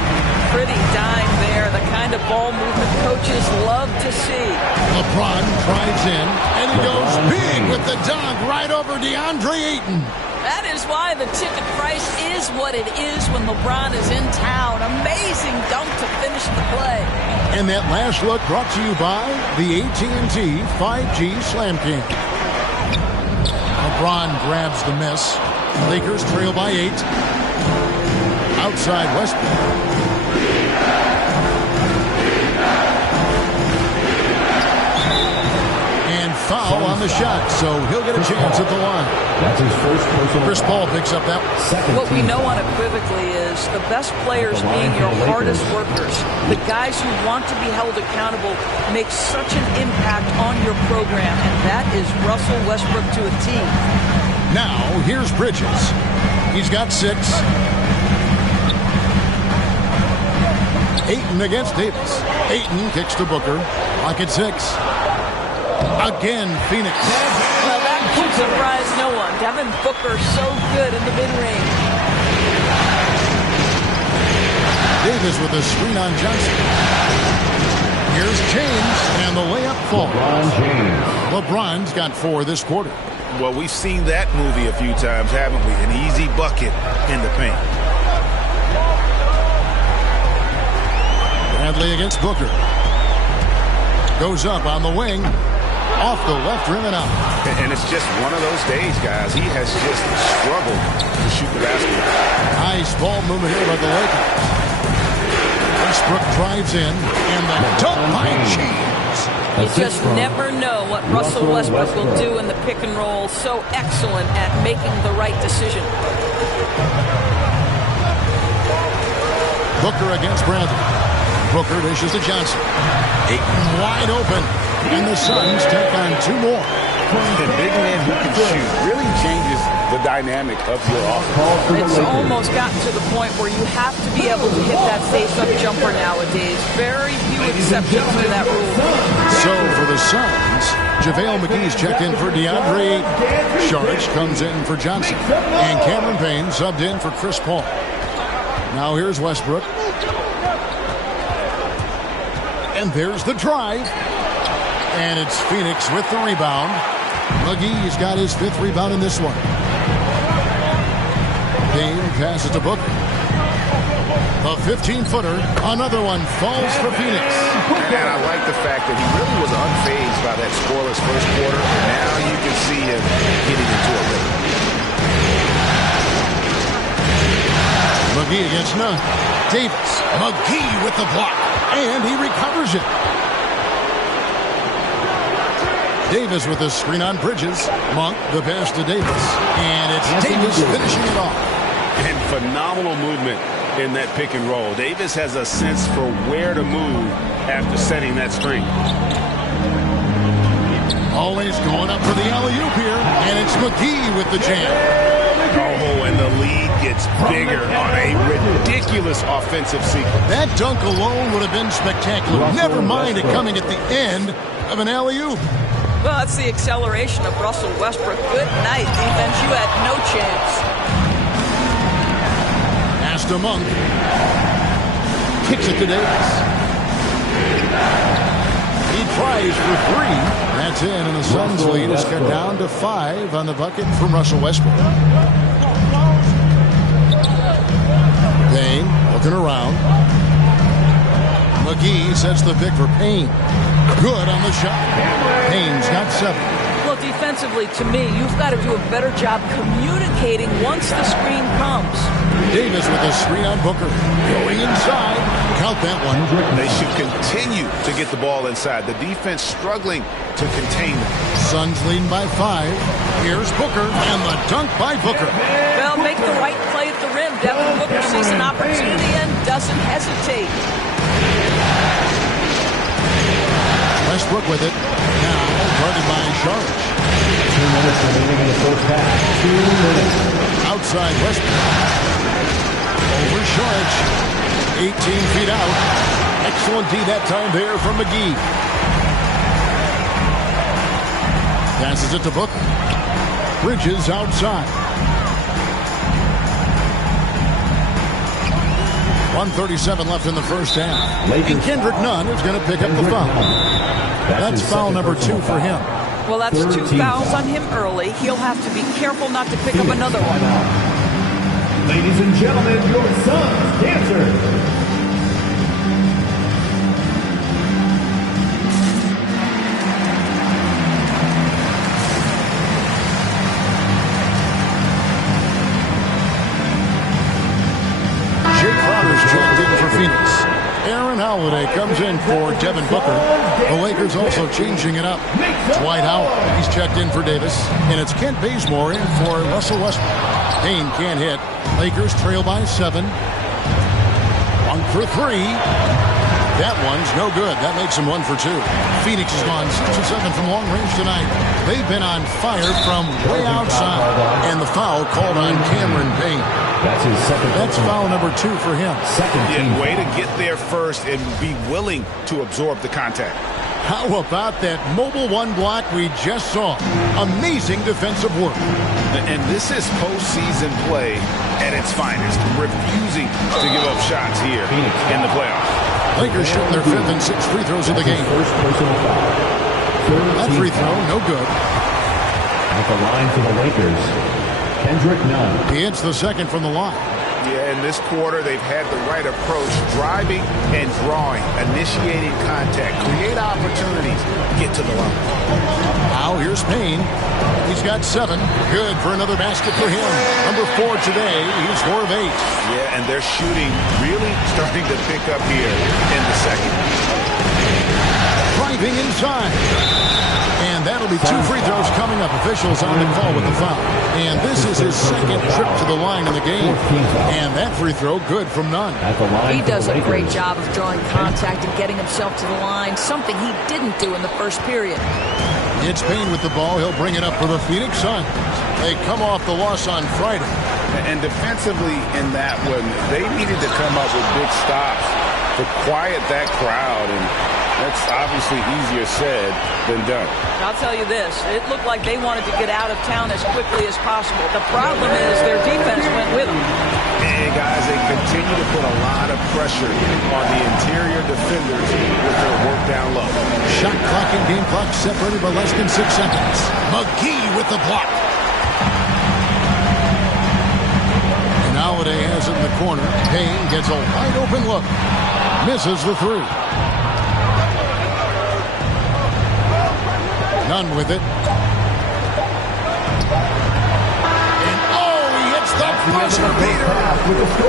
Pretty dime there. The kind of ball movement coaches love to see. LeBron drives in, and he goes big with the dunk right over DeAndre Ayton. That is why the ticket price is what it is when LeBron is in town. Amazing dunk to finish the play. And that last look brought to you by the AT&T 5G Slam King. LeBron grabs the miss. Lakers trail by 8. Outside Westbrook. And foul on the shot, so he'll get a chance at the line. That's his first personal. Chris Paul picks up that. What we know unequivocally is the best players being your hardest workers. The guys who want to be held accountable make such an impact on your program, and that is Russell Westbrook to a T. Now, here's Bridges. He's got 6. Ayton against Davis. Ayton kicks to Booker. Lock at 6. Again, Phoenix. Well, that should surprise no one. Devin Booker so good in the mid-range. Davis with a screen on Johnson. Here's James, and the layup falls. LeBron's got 4 this quarter. Well, we've seen that movie a few times, haven't we? An easy bucket in the paint. Bradley against Booker. Goes up on the wing. Off the left rim and out. And it's just one of those days, guys. He has just struggled to shoot the basketball. Nice ball movement here by the Lakers. Westbrook drives in, and the dunk by James. You just never know what Russell Westbrook will do in the pick and roll. So excellent at making the right decision. Booker against Bradley. Booker dishes to Johnson. Ayton wide open. And the Suns take on 2 more. The big man who can shoot really changes the dynamic of your offense. It's almost gotten to the point where you have to be able to hit that face-up jumper nowadays. Very few exceptions to that rule. So for the Suns, JaVale McGee's checked in for DeAndre Ayton. Sharge comes in for Johnson. And Cameron Payne subbed in for Chris Paul. Now here's Westbrook. And there's the drive. And it's Phoenix with the rebound. McGee's got his 5th rebound in this one. Payne passes to Booker. A 15-footer. Another one falls for Phoenix. And I like the fact that he really was unfazed by that scoreless first quarter. Now you can see him getting into a rhythm. McGee against Nunn. Davis. McGee with the block. And he recovers it. Davis with a screen on Bridges. Monk, the pass to Davis. And it's Davis finishing it off. And phenomenal movement in that pick and roll. Davis has a sense for where to move after setting that screen. Always going up for the alley-oop here. And it's McGee with the jam. Oh, and the lead gets bigger on a ridiculous offensive sequence. That dunk alone would have been spectacular. Never mind it coming at the end of an alley-oop. Well, that's the acceleration of Russell Westbrook. Good night, defense. You had no chance. Pass to Monk. Kicks it to Davis. He tries for 3. That's in, and the Suns' lead is cut down to 5 on the bucket from Russell Westbrook. Payne looking around. McGee sets the pick for Payne. Good on the shot. Payne's got 7. Well, defensively, to me, you've got to do a better job communicating once the screen comes. Davis with a screen on Booker. Going inside. Count that one. They should continue to get the ball inside. The defense struggling to contain them. Suns leading by 5. Here's Booker, and the dunk by Booker. Well, make the right play at the rim. Devin Booker sees an opportunity and doesn't hesitate. Westbrook with it. Now guarded by Sharp. 2 minutes remaining in the first half. 2 minutes. Outside Westbrook. Over Sharp. 18 feet out. Excellent D that time there from McGee. Passes it to Booker. Bridges outside. 1:37 left in the first half. And Kendrick Nunn is going to pick up the foul. That's foul number 2 for him. Well, that's 2 fouls on him early. He'll have to be careful not to pick up another one. Ladies and gentlemen, your Suns dancers. Phoenix. Aaron Holiday comes in for Devin Booker. The Lakers also changing it up. Dwight Howard, he's checked in for Davis. And it's Kent Bazemore in for Russell Westbrook. Payne can't hit. Lakers trail by 7. 1 for 3. That one's no good. That makes them 1 for 2. Phoenix has gone 6 of 7 from long range tonight. They've been on fire from way outside. And the foul called on Cameron Payne. That's his second. That's foul number 2 for him. Way to get there first and be willing to absorb the contact. How about that mobile 1 block we just saw? Amazing defensive work. And this is postseason play at its finest. Refusing to give up shots here in the playoffs. Lakers shooting their 5th and 6th free throws of the game. First personal foul. That free throw, no good. At the line for the Lakers, Kendrick Nunn. He hits the 2nd from the line. Yeah, in this quarter, they've had the right approach. Driving and drawing. Initiating contact. Create opportunities. Get to the line. Now here's Payne. He's got 7. Good for another basket for him. Number 4 today. He's 4 of 8. Yeah, and their shooting really starting to pick up here in the second. Driving inside. And that'll be 2 free throws coming up. Officials on the call with the foul. And this is his 2nd trip to the line in the game. And that free throw good from Nunn. He does a great job of drawing contact and getting himself to the line, something he didn't do in the first period. It's Payne with the ball. He'll bring it up for the Phoenix Suns. They come off the loss on Friday. And defensively in that one, they needed to come up with big stops to quiet that crowd. And that's obviously easier said than done. I'll tell you this, it looked like they wanted to get out of town as quickly as possible. The problem is their defense went with them. And guys, they continue to put a lot of pressure on the interior defenders with their work down low. Shot clock and game clock separated by less than 6 seconds. McGee with the block. And Holiday has it in the corner. Payne gets a wide open look. Misses the three. Nunn with it. And he hits the buzzer beater.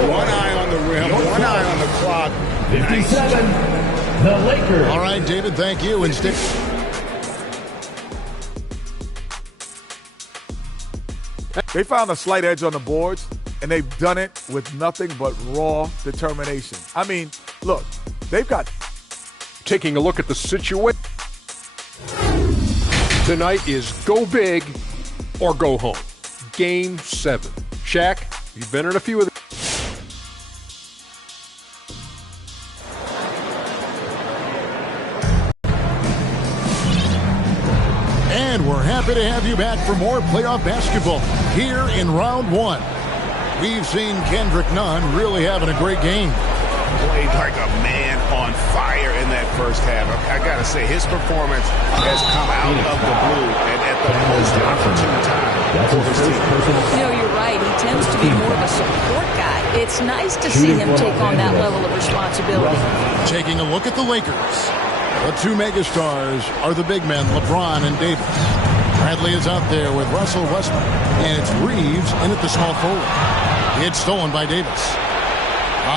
One eye on the rim, one eye on the clock. 57, the Lakers. All right, David, thank you. And stick. They found a slight edge on the boards, and they've done it with nothing but raw determination. I mean, look, they've got... Taking a look at the situation tonight is go big or go home. Game 7. Shaq, you've been in a few of them. And we're happy to have you back for more playoff basketball here in round 1. We've seen Kendrick Nunn really having a great game. Played like a man on fire in that first half. I got to say, his performance has come out of the blue and at the most opportune time for his team. You're right. He tends to be more of a support guy. It's nice to see him take on that level of responsibility. Taking a look at the Lakers. The two megastars are the big men, LeBron and Davis. Bradley is out there with Russell Westbrook, and it's Reeves in at the small forward. It's stolen by Davis.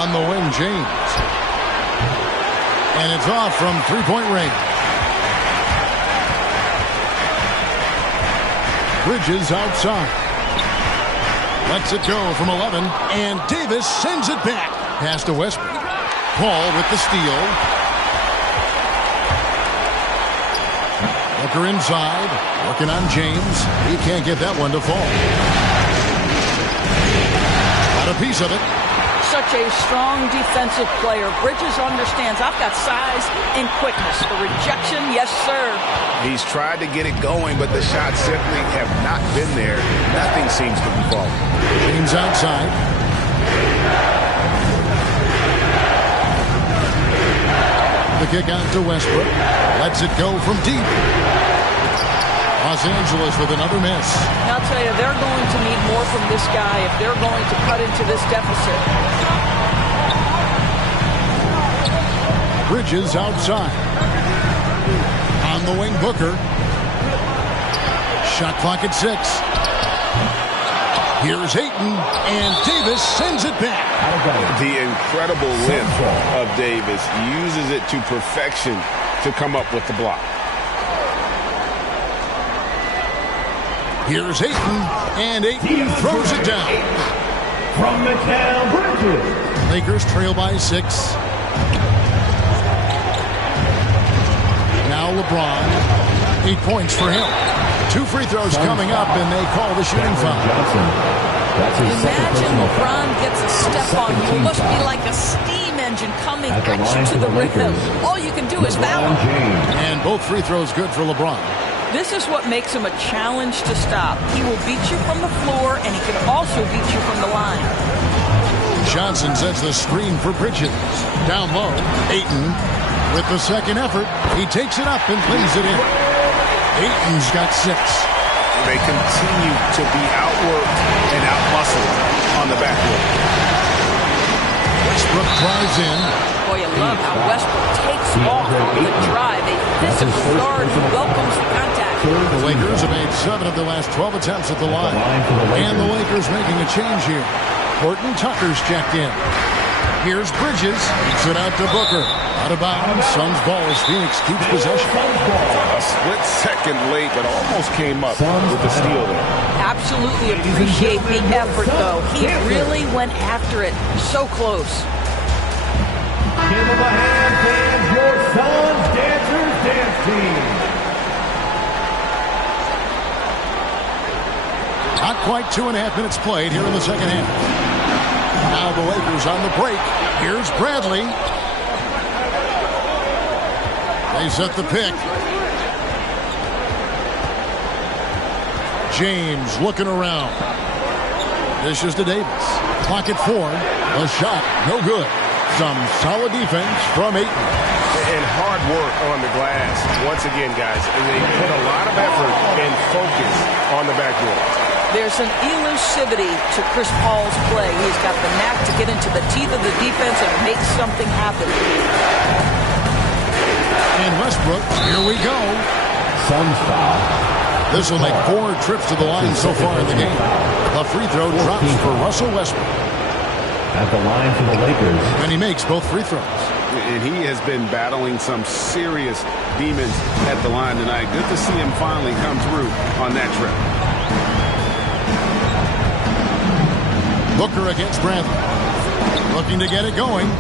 On the wing, James. And it's off from three-point range. Bridges outside. Lets it go from 11, and Davis sends it back. Pass to Westbrook. Paul with the steal. Booker inside, working on James. He can't get that one to fall. Got a piece of it. Such a strong defensive player. Bridges understands I've got size and quickness. The rejection, yes, sir. He's tried to get it going, but the shots simply have not been there. Nothing seems to be falling. James outside. The kick out to Westbrook. Lets it go from deep. Los Angeles with another miss. I'll tell you, they're going to need more from this guy if they're going to cut into this deficit. Bridges outside. On the wing, Booker. Shot clock at 6. Here's Ayton, and Davis sends it back. The incredible length of Davis uses it to perfection to come up with the block. Here's Ayton, and Ayton throws it down. From Mikal Bridges. Lakers trail by 6. Now LeBron. 8 points for him. 2 free throws coming up, and they call the shooting foul. Imagine LeBron gets a step on you. It must be like a steam engine coming at you to the rim. All you can do is foul him. And both free throws good for LeBron. This is what makes him a challenge to stop. He will beat you from the floor, and he can also beat you from the line. Johnson sets the screen for Bridges. Down low, Ayton with the second effort. He takes it up and lays it in. Ayton's got 6. They continue to be outworked and outmuscled on the backcourt. Westbrook drives in. Boy, you love how Westbrook takes off on the drive. A physical guard who welcomes the contact. The Lakers have made 7 of the last 12 attempts at the line. And the Lakers making a change here. Horton Tucker's checked in. Here's Bridges. Beats it out to Booker. Out of bounds. Suns ball as Phoenix keeps possession. A split second late, but almost came up with the steal there. Absolutely appreciate the effort, though. He really went after it. So close. Give them a hand, fans. Your Suns Dancers Dance Team. Not quite 2.5 minutes played here in the second half. Now the Lakers on the break. Here's Bradley. They set the pick. James looking around. Dishes to Davis. Clock at 4. A shot, no good. Some solid defense from Ayton. And hard work on the glass. Once again, guys, they put a lot of effort and focus on the backboard. There's an elusivity to Chris Paul's play. He's got the knack to get into the teeth of the defense and make something happen. And Westbrook, here we go. Suns foul. This will make 4 trips to the line so far in the game. The free throw drops for Russell Westbrook. At the line for the Lakers. And he makes both free throws. And he has been battling some serious demons at the line tonight. Good to see him finally come through on that trip. Booker against Bradley. Looking to get it going.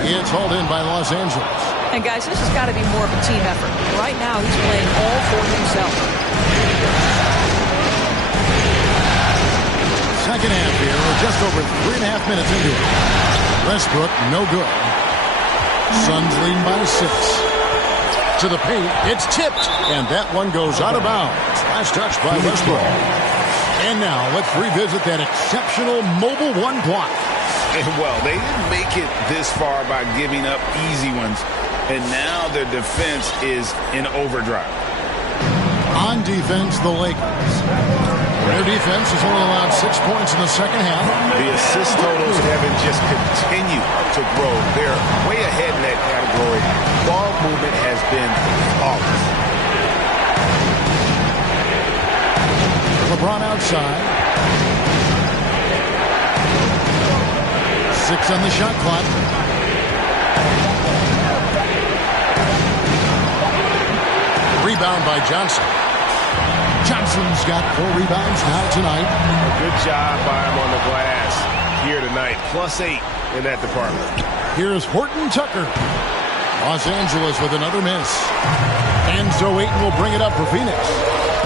It's hauled in by Los Angeles. And guys, this has got to be more of a team effort. Right now, he's playing all for himself. Second half here. We're just over 3.5 minutes into it. Westbrook, no good. Suns leading by 6. To the paint, it's tipped. And that one goes out of bounds. Last touch by Westbrook. And now, let's revisit that exceptional Mobile One block. And well, they didn't make it this far by giving up easy ones. And now their defense is in overdrive. On defense, the Lakers. Their defense has only allowed 6 points in the second half. The assist totals haven't just continued to grow. They're way ahead in that category. Ball movement has been flawless. LeBron outside. 6 on the shot clock. Rebound by Johnson. Johnson's got 4 rebounds now tonight. A good job by him on the glass here tonight. +8 in that department. Here's Horton Tucker. Los Angeles with another miss. And so Ayton will bring it up for Phoenix.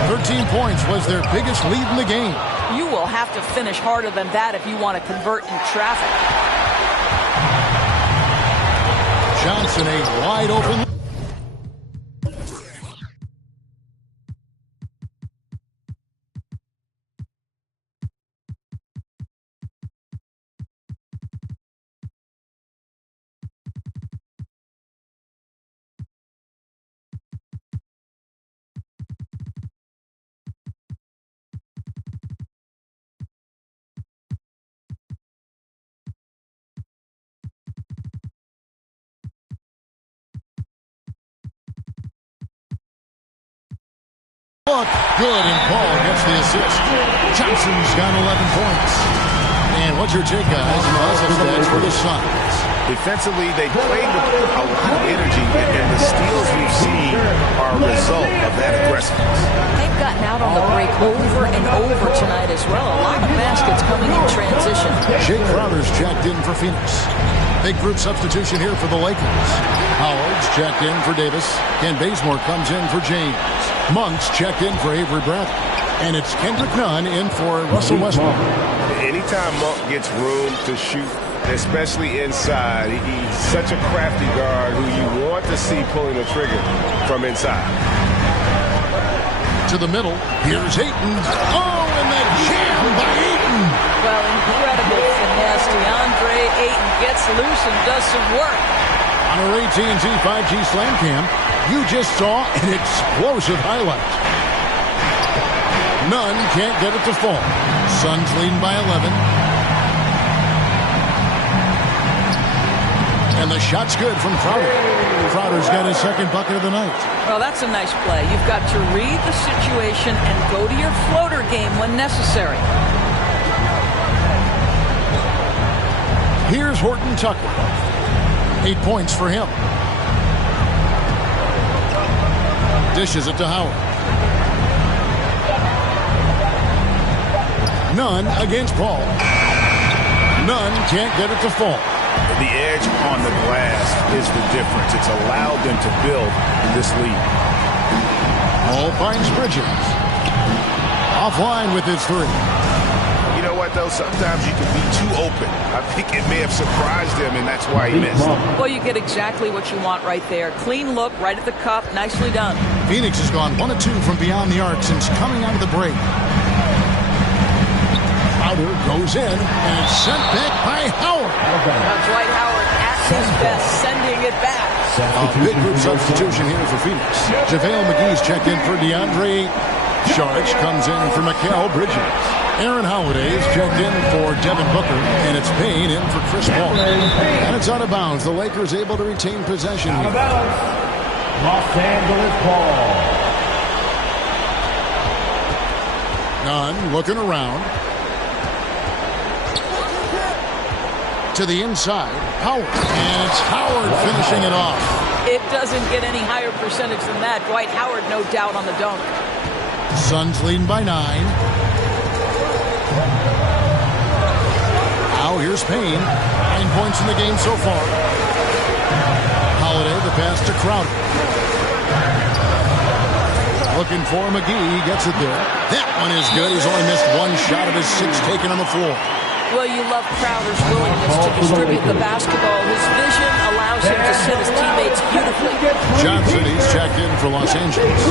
13 points was their biggest lead in the game. You will have to finish harder than that if you want to convert in traffic. Johnson, a wide open. Good, and Paul gets the assist. Johnson's got 11 points. And what's your take, guys, on the stats for the Suns? Defensively, they played with a lot of energy, and the steals we've seen are a result of that aggressiveness. They've gotten out on the break over and over tonight as well. A lot of baskets coming in transition. Jake Crowder's checked in for Phoenix. Big group substitution here for the Lakers. Howard's checked in for Davis. Ken Bazemore comes in for James. Monk's checked in for Avery Bradley. And it's Kendrick Nunn in for Russell Westbrook. Anytime Monk gets room to shoot, especially inside, he's such a crafty guard who you want to see pulling the trigger from inside. To the middle, here's Ayton. Oh, and that jam by Ayton. Well, incredible finesse. DeAndre Ayton gets loose and does some work. On our AT&T 5G Slam Cam, you just saw an explosive highlight. Nunn can't get it to fall. Suns leading by 11. And the shot's good from Crowder. Crowder's got his second bucket of the night. Well, that's a nice play. You've got to read the situation and go to your floater game when necessary. Here's Horton Tucker. 8 points for him. Dishes it to Howard. Nunn against Paul. Nunn can't get it to fall. The edge on the glass is the difference. It's allowed them to build this lead. Paul finds Bridges. Offline with his 3. You know what, though? Sometimes you can be too open. I think it may have surprised him, and that's why he missed. Well, you get exactly what you want right there. Clean look, right at the cup. Nicely done. Phoenix has gone 1 of 2 from beyond the arc since coming out of the break. Crowder goes in, and it's sent back by Howard. Now, Dwight Howard at his best, sending it back. A big group substitution here for Phoenix. JaVale McGee's checked in for DeAndre. Sharge comes in for Mikal Bridges. Aaron Holiday is checked in for Devin Booker, and it's Payne in for Chris Paul. And it's out of bounds. The Lakers able to retain possession. Out of bounds. Los Angeles ball. Nunn looking around. To the inside. Howard. And it's Howard finishing it off. It doesn't get any higher percentage than that. Dwight Howard, no doubt, on the dunk. Suns leading by 9. Now here's Payne. 9 points in the game so far. Holiday, the pass to Crowder. Looking for McGee. Gets it there. That one is good. He's only missed one shot of his 6 taken on the floor. Well, you love Crowder's willingness to distribute the basketball. His vision allows him to set his teammates beautifully. Johnson, he's checked in for Los Angeles.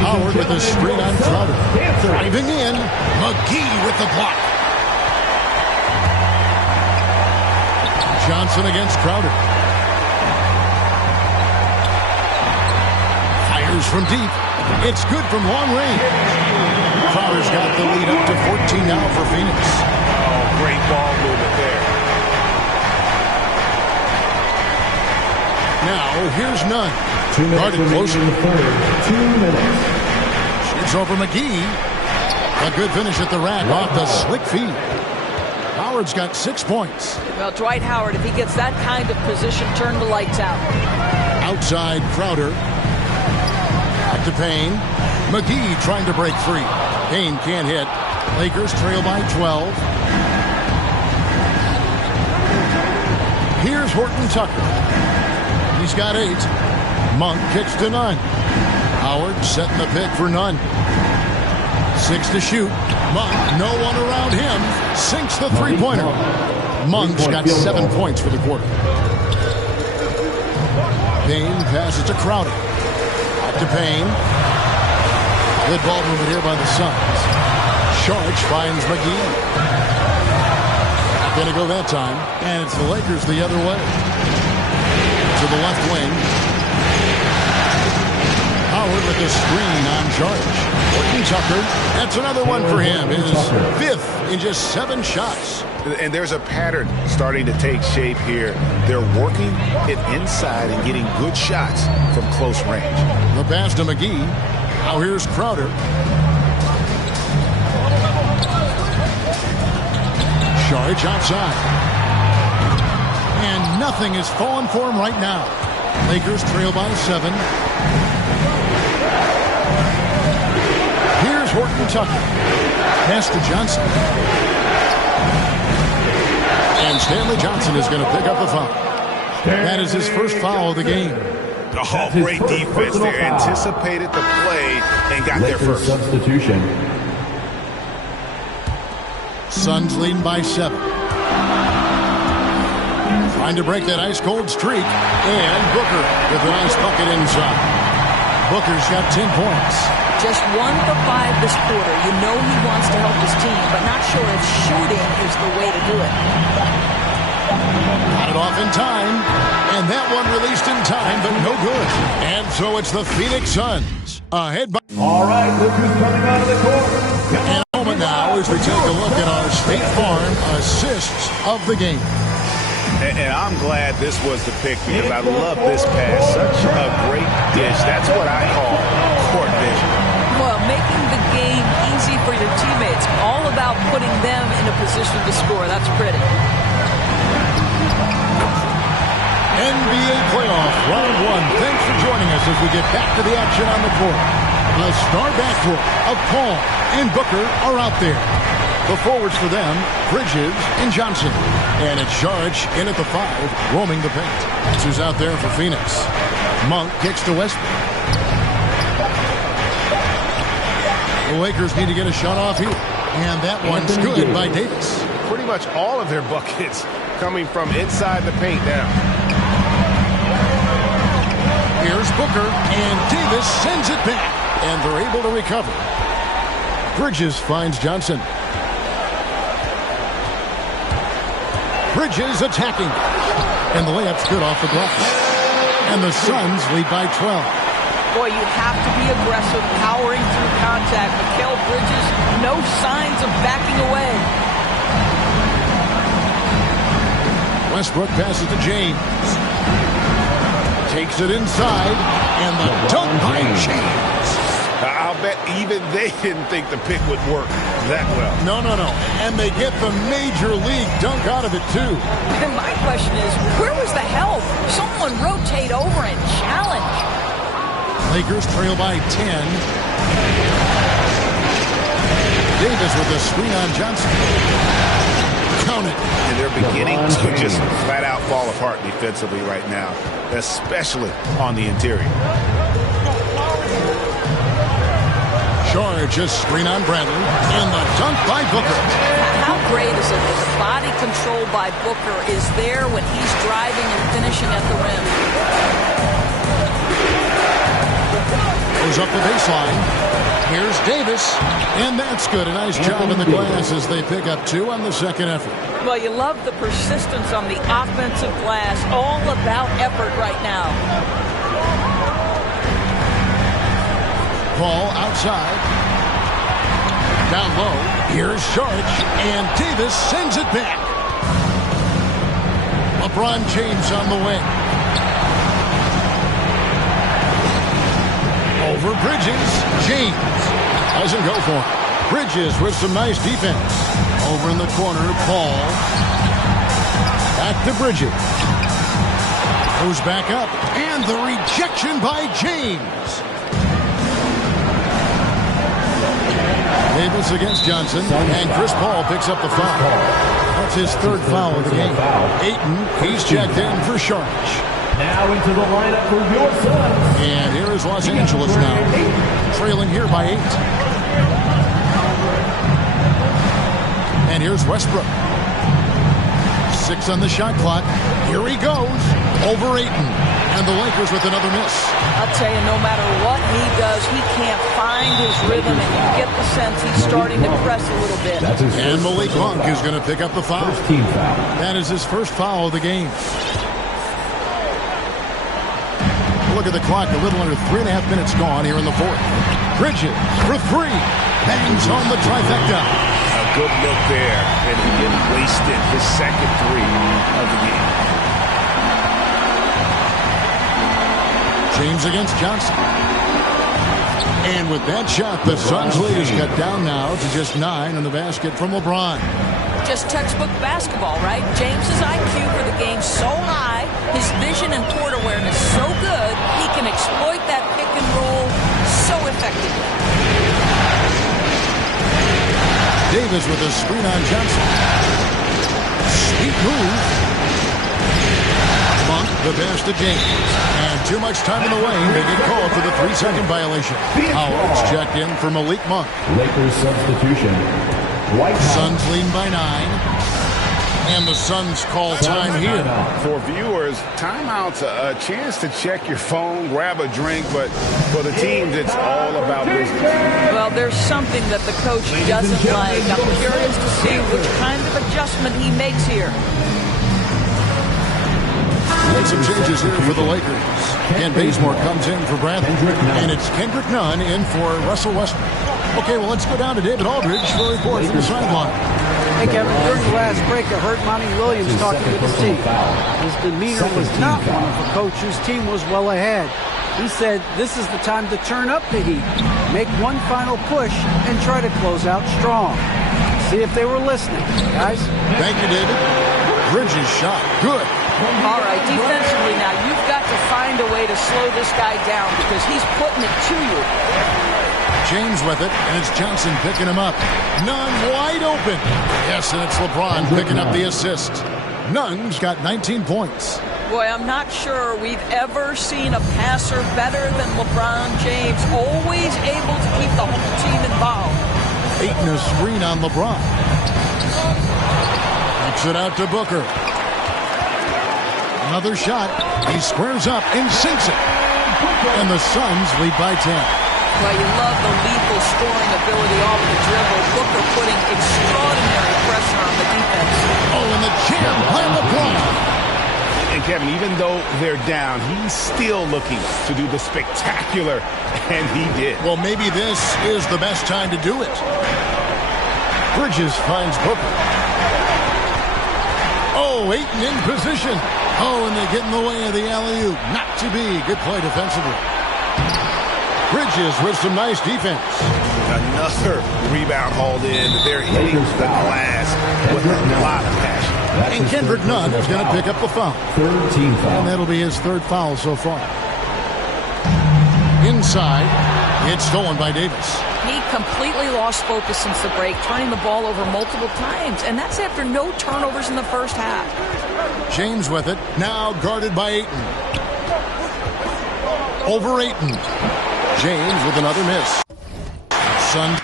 Howard with a screen on Crowder. Driving in. McGee with the block. Johnson against Crowder. Fires from deep. It's good from long range. Crowder's got the lead up to 14 now for Phoenix. Oh, great ball movement there. Now, here's Nunn. 2 minutes Guarded close. in the third. 2 minutes. Shoots over McGee. A good finish at the rack off the slick feed. Howard's got 6 points. Well, Dwight Howard, if he gets that kind of position, turn the lights out. Outside Crowder. Back to Payne. McGee trying to break free. Payne can't hit. Lakers trail by 12. Here's Horton Tucker. He's got 8. Monk kicks to Nunn. Howard setting the pick for Nunn. 6 to shoot. Monk, no one around him. Sinks the three-pointer. Monk's got 7 points for the quarter. Payne passes to Crowder. Back to Payne. Good ball movement here by the Suns. Sharge finds McGee. Not going to go that time. And it's the Lakers the other way. To the left wing. Howard with the screen on Sharge. Horton Tucker. That's another one for him. His 5th in just 7 shots. And there's a pattern starting to take shape here. They're working it inside and getting good shots from close range. The pass to McGee. Now here's Crowder. Sharge outside. And nothing is falling for him right now. Lakers trail by 7. Here's Horton Tucker. Pass to Johnson. And Stanley Johnson is going to pick up the foul. That is his first foul of the game. Oh, great defense there. Anticipated the play and got there first. Substitution. Suns leading by 7. Trying to break that ice-cold streak. And Booker with a nice bucket inside. Booker's got 10 points. Just 1 for 5 this quarter. You know he wants to help his team, but not sure if shooting is the way to do it. Got it off in time. And that one released in time, but no good. And so it's the Phoenix Suns ahead by... All right, look who's coming out of the court. And a moment now as we take a look at our State Farm assists of the game. And I'm glad this was the pick because I love this pass. Such a great dish. That's what I call court vision. Well, making the game easy for your teammates. All about putting them in a position to score. That's pretty. NBA playoff round 1. Thanks for joining us as we get back to the action on the court. The star backcourt of Paul and Booker are out there. The forwards for them, Bridges and Johnson. And it's Sharge in at the 5, roaming the paint. That's who's out there for Phoenix. Monk kicks to Westbrook. The Lakers need to get a shot off here. And that one's good by Davis. Pretty much all of their buckets coming from inside the paint now. Here's Booker, and Davis sends it back. And they're able to recover. Bridges finds Johnson. Bridges attacking. And the layup's good off the glass. And the Suns lead by 12. Boy, you have to be aggressive, powering through contact. Mikal Bridges, no signs of backing away. Westbrook passes to James. Takes it inside, and the dunk by James. I'll bet even they didn't think the pick would work that well. No. And they get the major league dunk out of it, too. And my question is, where was the help? Someone rotate over and challenge. Lakers trail by 10. Davis with a screen on Johnson. Count it. And they're beginning to just flat out fall apart defensively right now, especially on the interior. George just screen on Bradley. And the dunk by Booker. How great is it that the body control by Booker is there when he's driving and finishing at the rim? Goes up the baseline. Here's Davis. And that's good. A nice job in the glass as they pick up 2 on the second effort. Well, you love the persistence on the offensive glass. All about effort right now. Ball outside. Down low. Here's Saric. And Davis sends it back. LeBron James on the wing. Over Bridges. James doesn't go for it. Bridges with some nice defense. Over in the corner, Paul. Back to Bridges. Goes back up. And the rejection by James. Davis against Johnson. And Chris Paul picks up the foul. That's his 3rd foul of the game. Ayton, he's checked in for Saric. Now into the lineup for your Suns. And here is Los Angeles now, trailing here by 8. And here's Westbrook. 6 on the shot clock. Here he goes. Over Ayton. And the Lakers with another miss. I'll tell you, no matter what he does, he can't find his rhythm, and you get the sense he's starting to press a little bit. And Malik Monk is going to pick up the foul. That is his 1st foul of the game. Look at the clock, a little under 3.5 minutes gone here in the 4th. Bridges for 3. Bangs on the trifecta. A good look there, and he didn't waste it. His 2nd 3 of the game. James against Johnson. And with that shot, the Suns lead is cut down now to just 9 in the basket from LeBron. Just textbook basketball, right? James's IQ for the game so high, his vision and court awareness so good, he can exploit that pick and roll so effectively. Davis with a screen on Johnson. Sweet move. Monk the pass to James. And too much time in the lane. They get called for the 3-second violation. Howard's checked in for Malik Monk. Lakers substitution. Suns lead by 9. And the Suns call time here. For viewers, timeout's a chance to check your phone, grab a drink, but for the teams, it's all about business. Well, there's something that the coach doesn't like. I'm curious to see which kind of adjustment he makes here. Make some changes here for the Lakers. Ken Bazemore comes in for Bradley. And it's Kendrick Nunn in for Russell Westbrook. Okay, well, let's go down to David Aldridge for a report from the sideline. Hey, Kevin, during the last break, I heard Monty Williams talking to the team. His demeanor was not one of a coach whose team was well ahead. He said this is the time to turn up the heat, make one final push, and try to close out strong. See if they were listening, guys. Thank you, David. Bridges shot. Good. All right, defensively now, you've got to find a way to slow this guy down because he's putting it to you. James with it, and it's Johnson picking him up. Nunn wide open. Yes, and it's LeBron picking up the assist. Nunn's got 19 points. Boy, I'm not sure we've ever seen a passer better than LeBron James, always able to keep the whole team involved. Ayton a screen on LeBron. Kicks it out to Booker. Another shot. He squares up and sinks it. And the Suns lead by 10. Well, you love the lethal scoring ability off the dribble. Booker putting extraordinary pressure on the defense. Oh, and the jam by LeBron. And Kevin, even though they're down, he's still looking to do the spectacular, and he did. Well, maybe this is the best time to do it. Bridges finds Booker. Oh, Ayton in position. Oh, and they get in the way of the alley-oop. Not to be. Good play defensively. Bridges with some nice defense. Another rebound hauled in. They're hitting the glass with a lot of passion. And Kendrick Nunn is going to pick up the foul. Third team foul. And that'll be his third foul so far. Inside, it's stolen by Davis. He completely lost focus since the break, turning the ball over multiple times, and that's after no turnovers in the first half. James with it, now guarded by Ayton. Over Ayton. James with another miss. Sun.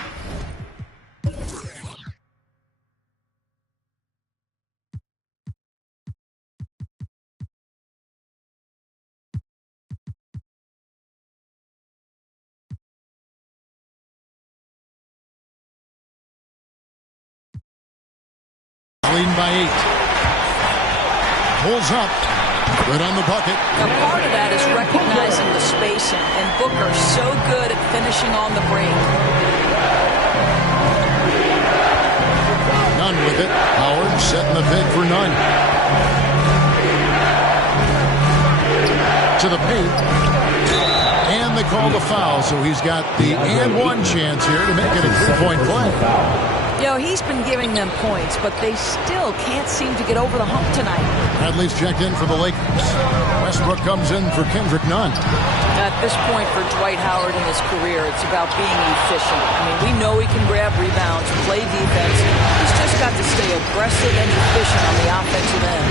Leading by 8. Pulls up. Good on the bucket. Now, part of that is recognizing the spacing, and Booker so good at finishing on the break. Nunn with it. Howard setting the pick for Nunn. To the paint. And they call the foul, so he's got the and one chance here to make it a 3-point play. You know, he's been giving them points, but they still can't seem to get over the hump tonight. Bradley's checked in for the Lakers. Westbrook comes in for Kendrick Nunn. At this point for Dwight Howard in his career, it's about being efficient. I mean, we know he can grab rebounds, play defense. He's just got to stay aggressive and efficient on the offensive end.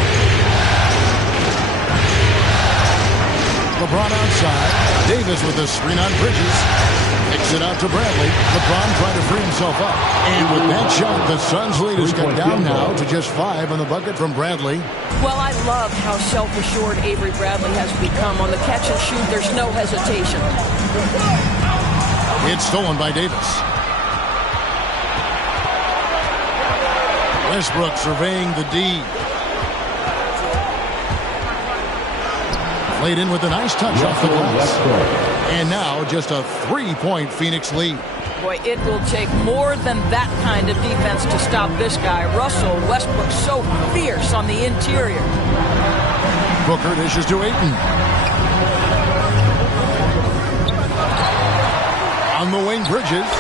LeBron outside. Davis with a screen on Bridges. Kicks it out to Bradley. LeBron trying to free himself up. And with that shot, the Suns' lead is cut down now to just 5 on the bucket from Bradley. Well, I love how self-assured Avery Bradley has become. On the catch and shoot, there's no hesitation. It's stolen by Davis. Westbrook surveying the D. Played in with a nice touch off the glass. And now just a 3-point Phoenix lead. Boy, it will take more than that kind of defense to stop this guy. Russell Westbrook so fierce on the interior. Booker dishes to Ayton. On the wing, Bridges.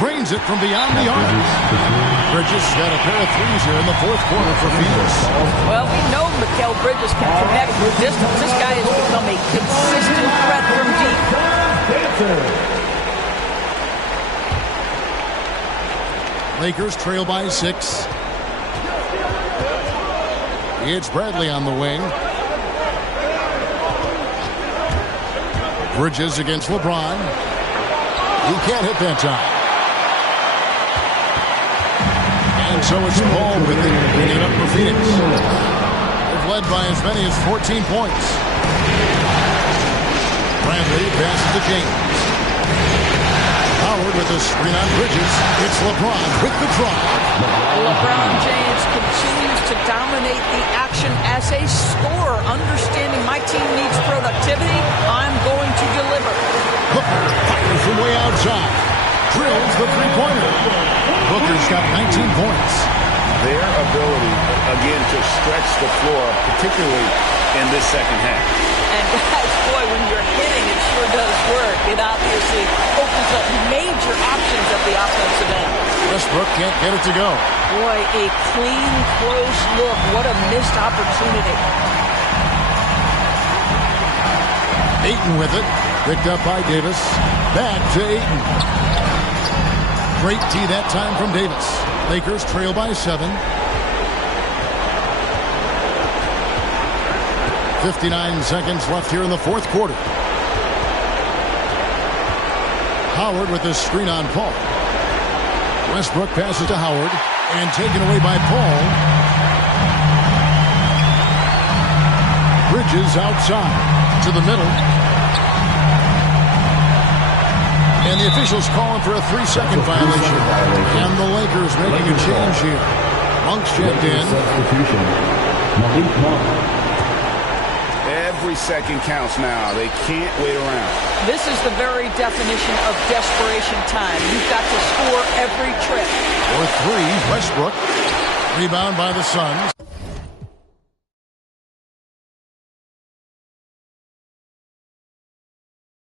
Drains it from beyond the arc. Bridges got a pair of threes here in the fourth quarter for Phoenix. Well, we know Mikal Bridges can connect from distance. This guy has become a consistent threat from deep. Lakers trail by 6. It's Bradley on the wing. Bridges against LeBron. He can't hit that time. And so it's Paul with it, bringing it up for Phoenix. They've led by as many as 14 points. Bradley passes to James. Howard with a screen on Bridges. It's LeBron with the drive. LeBron James continues to dominate the action as a scorer, understanding my team needs productivity. I'm going to deliver. Booker fires from way outside. Drills the three-pointer. Booker's got 19 points. Their ability, again, to stretch the floor, particularly in this second half. And guys, boy, when you're hitting, it sure does work. It obviously opens up major options at the offensive end. Westbrook can't get it to go. Boy, a clean, close look. What a missed opportunity. Ayton with it. Picked up by Davis. Back to Ayton. Great tee that time from Davis. Lakers trail by 7. 59 seconds left here in the fourth quarter. Howard with the screen on Paul. Westbrook passes to Howard and taken away by Paul. Bridges outside to the middle. And the officials calling for a 3-second violation. And the Lakers making a change here. Monk's checked in. Every second counts now. They can't wait around. This is the very definition of desperation time. You've got to score every trip. For three, Westbrook. Rebound by the Suns.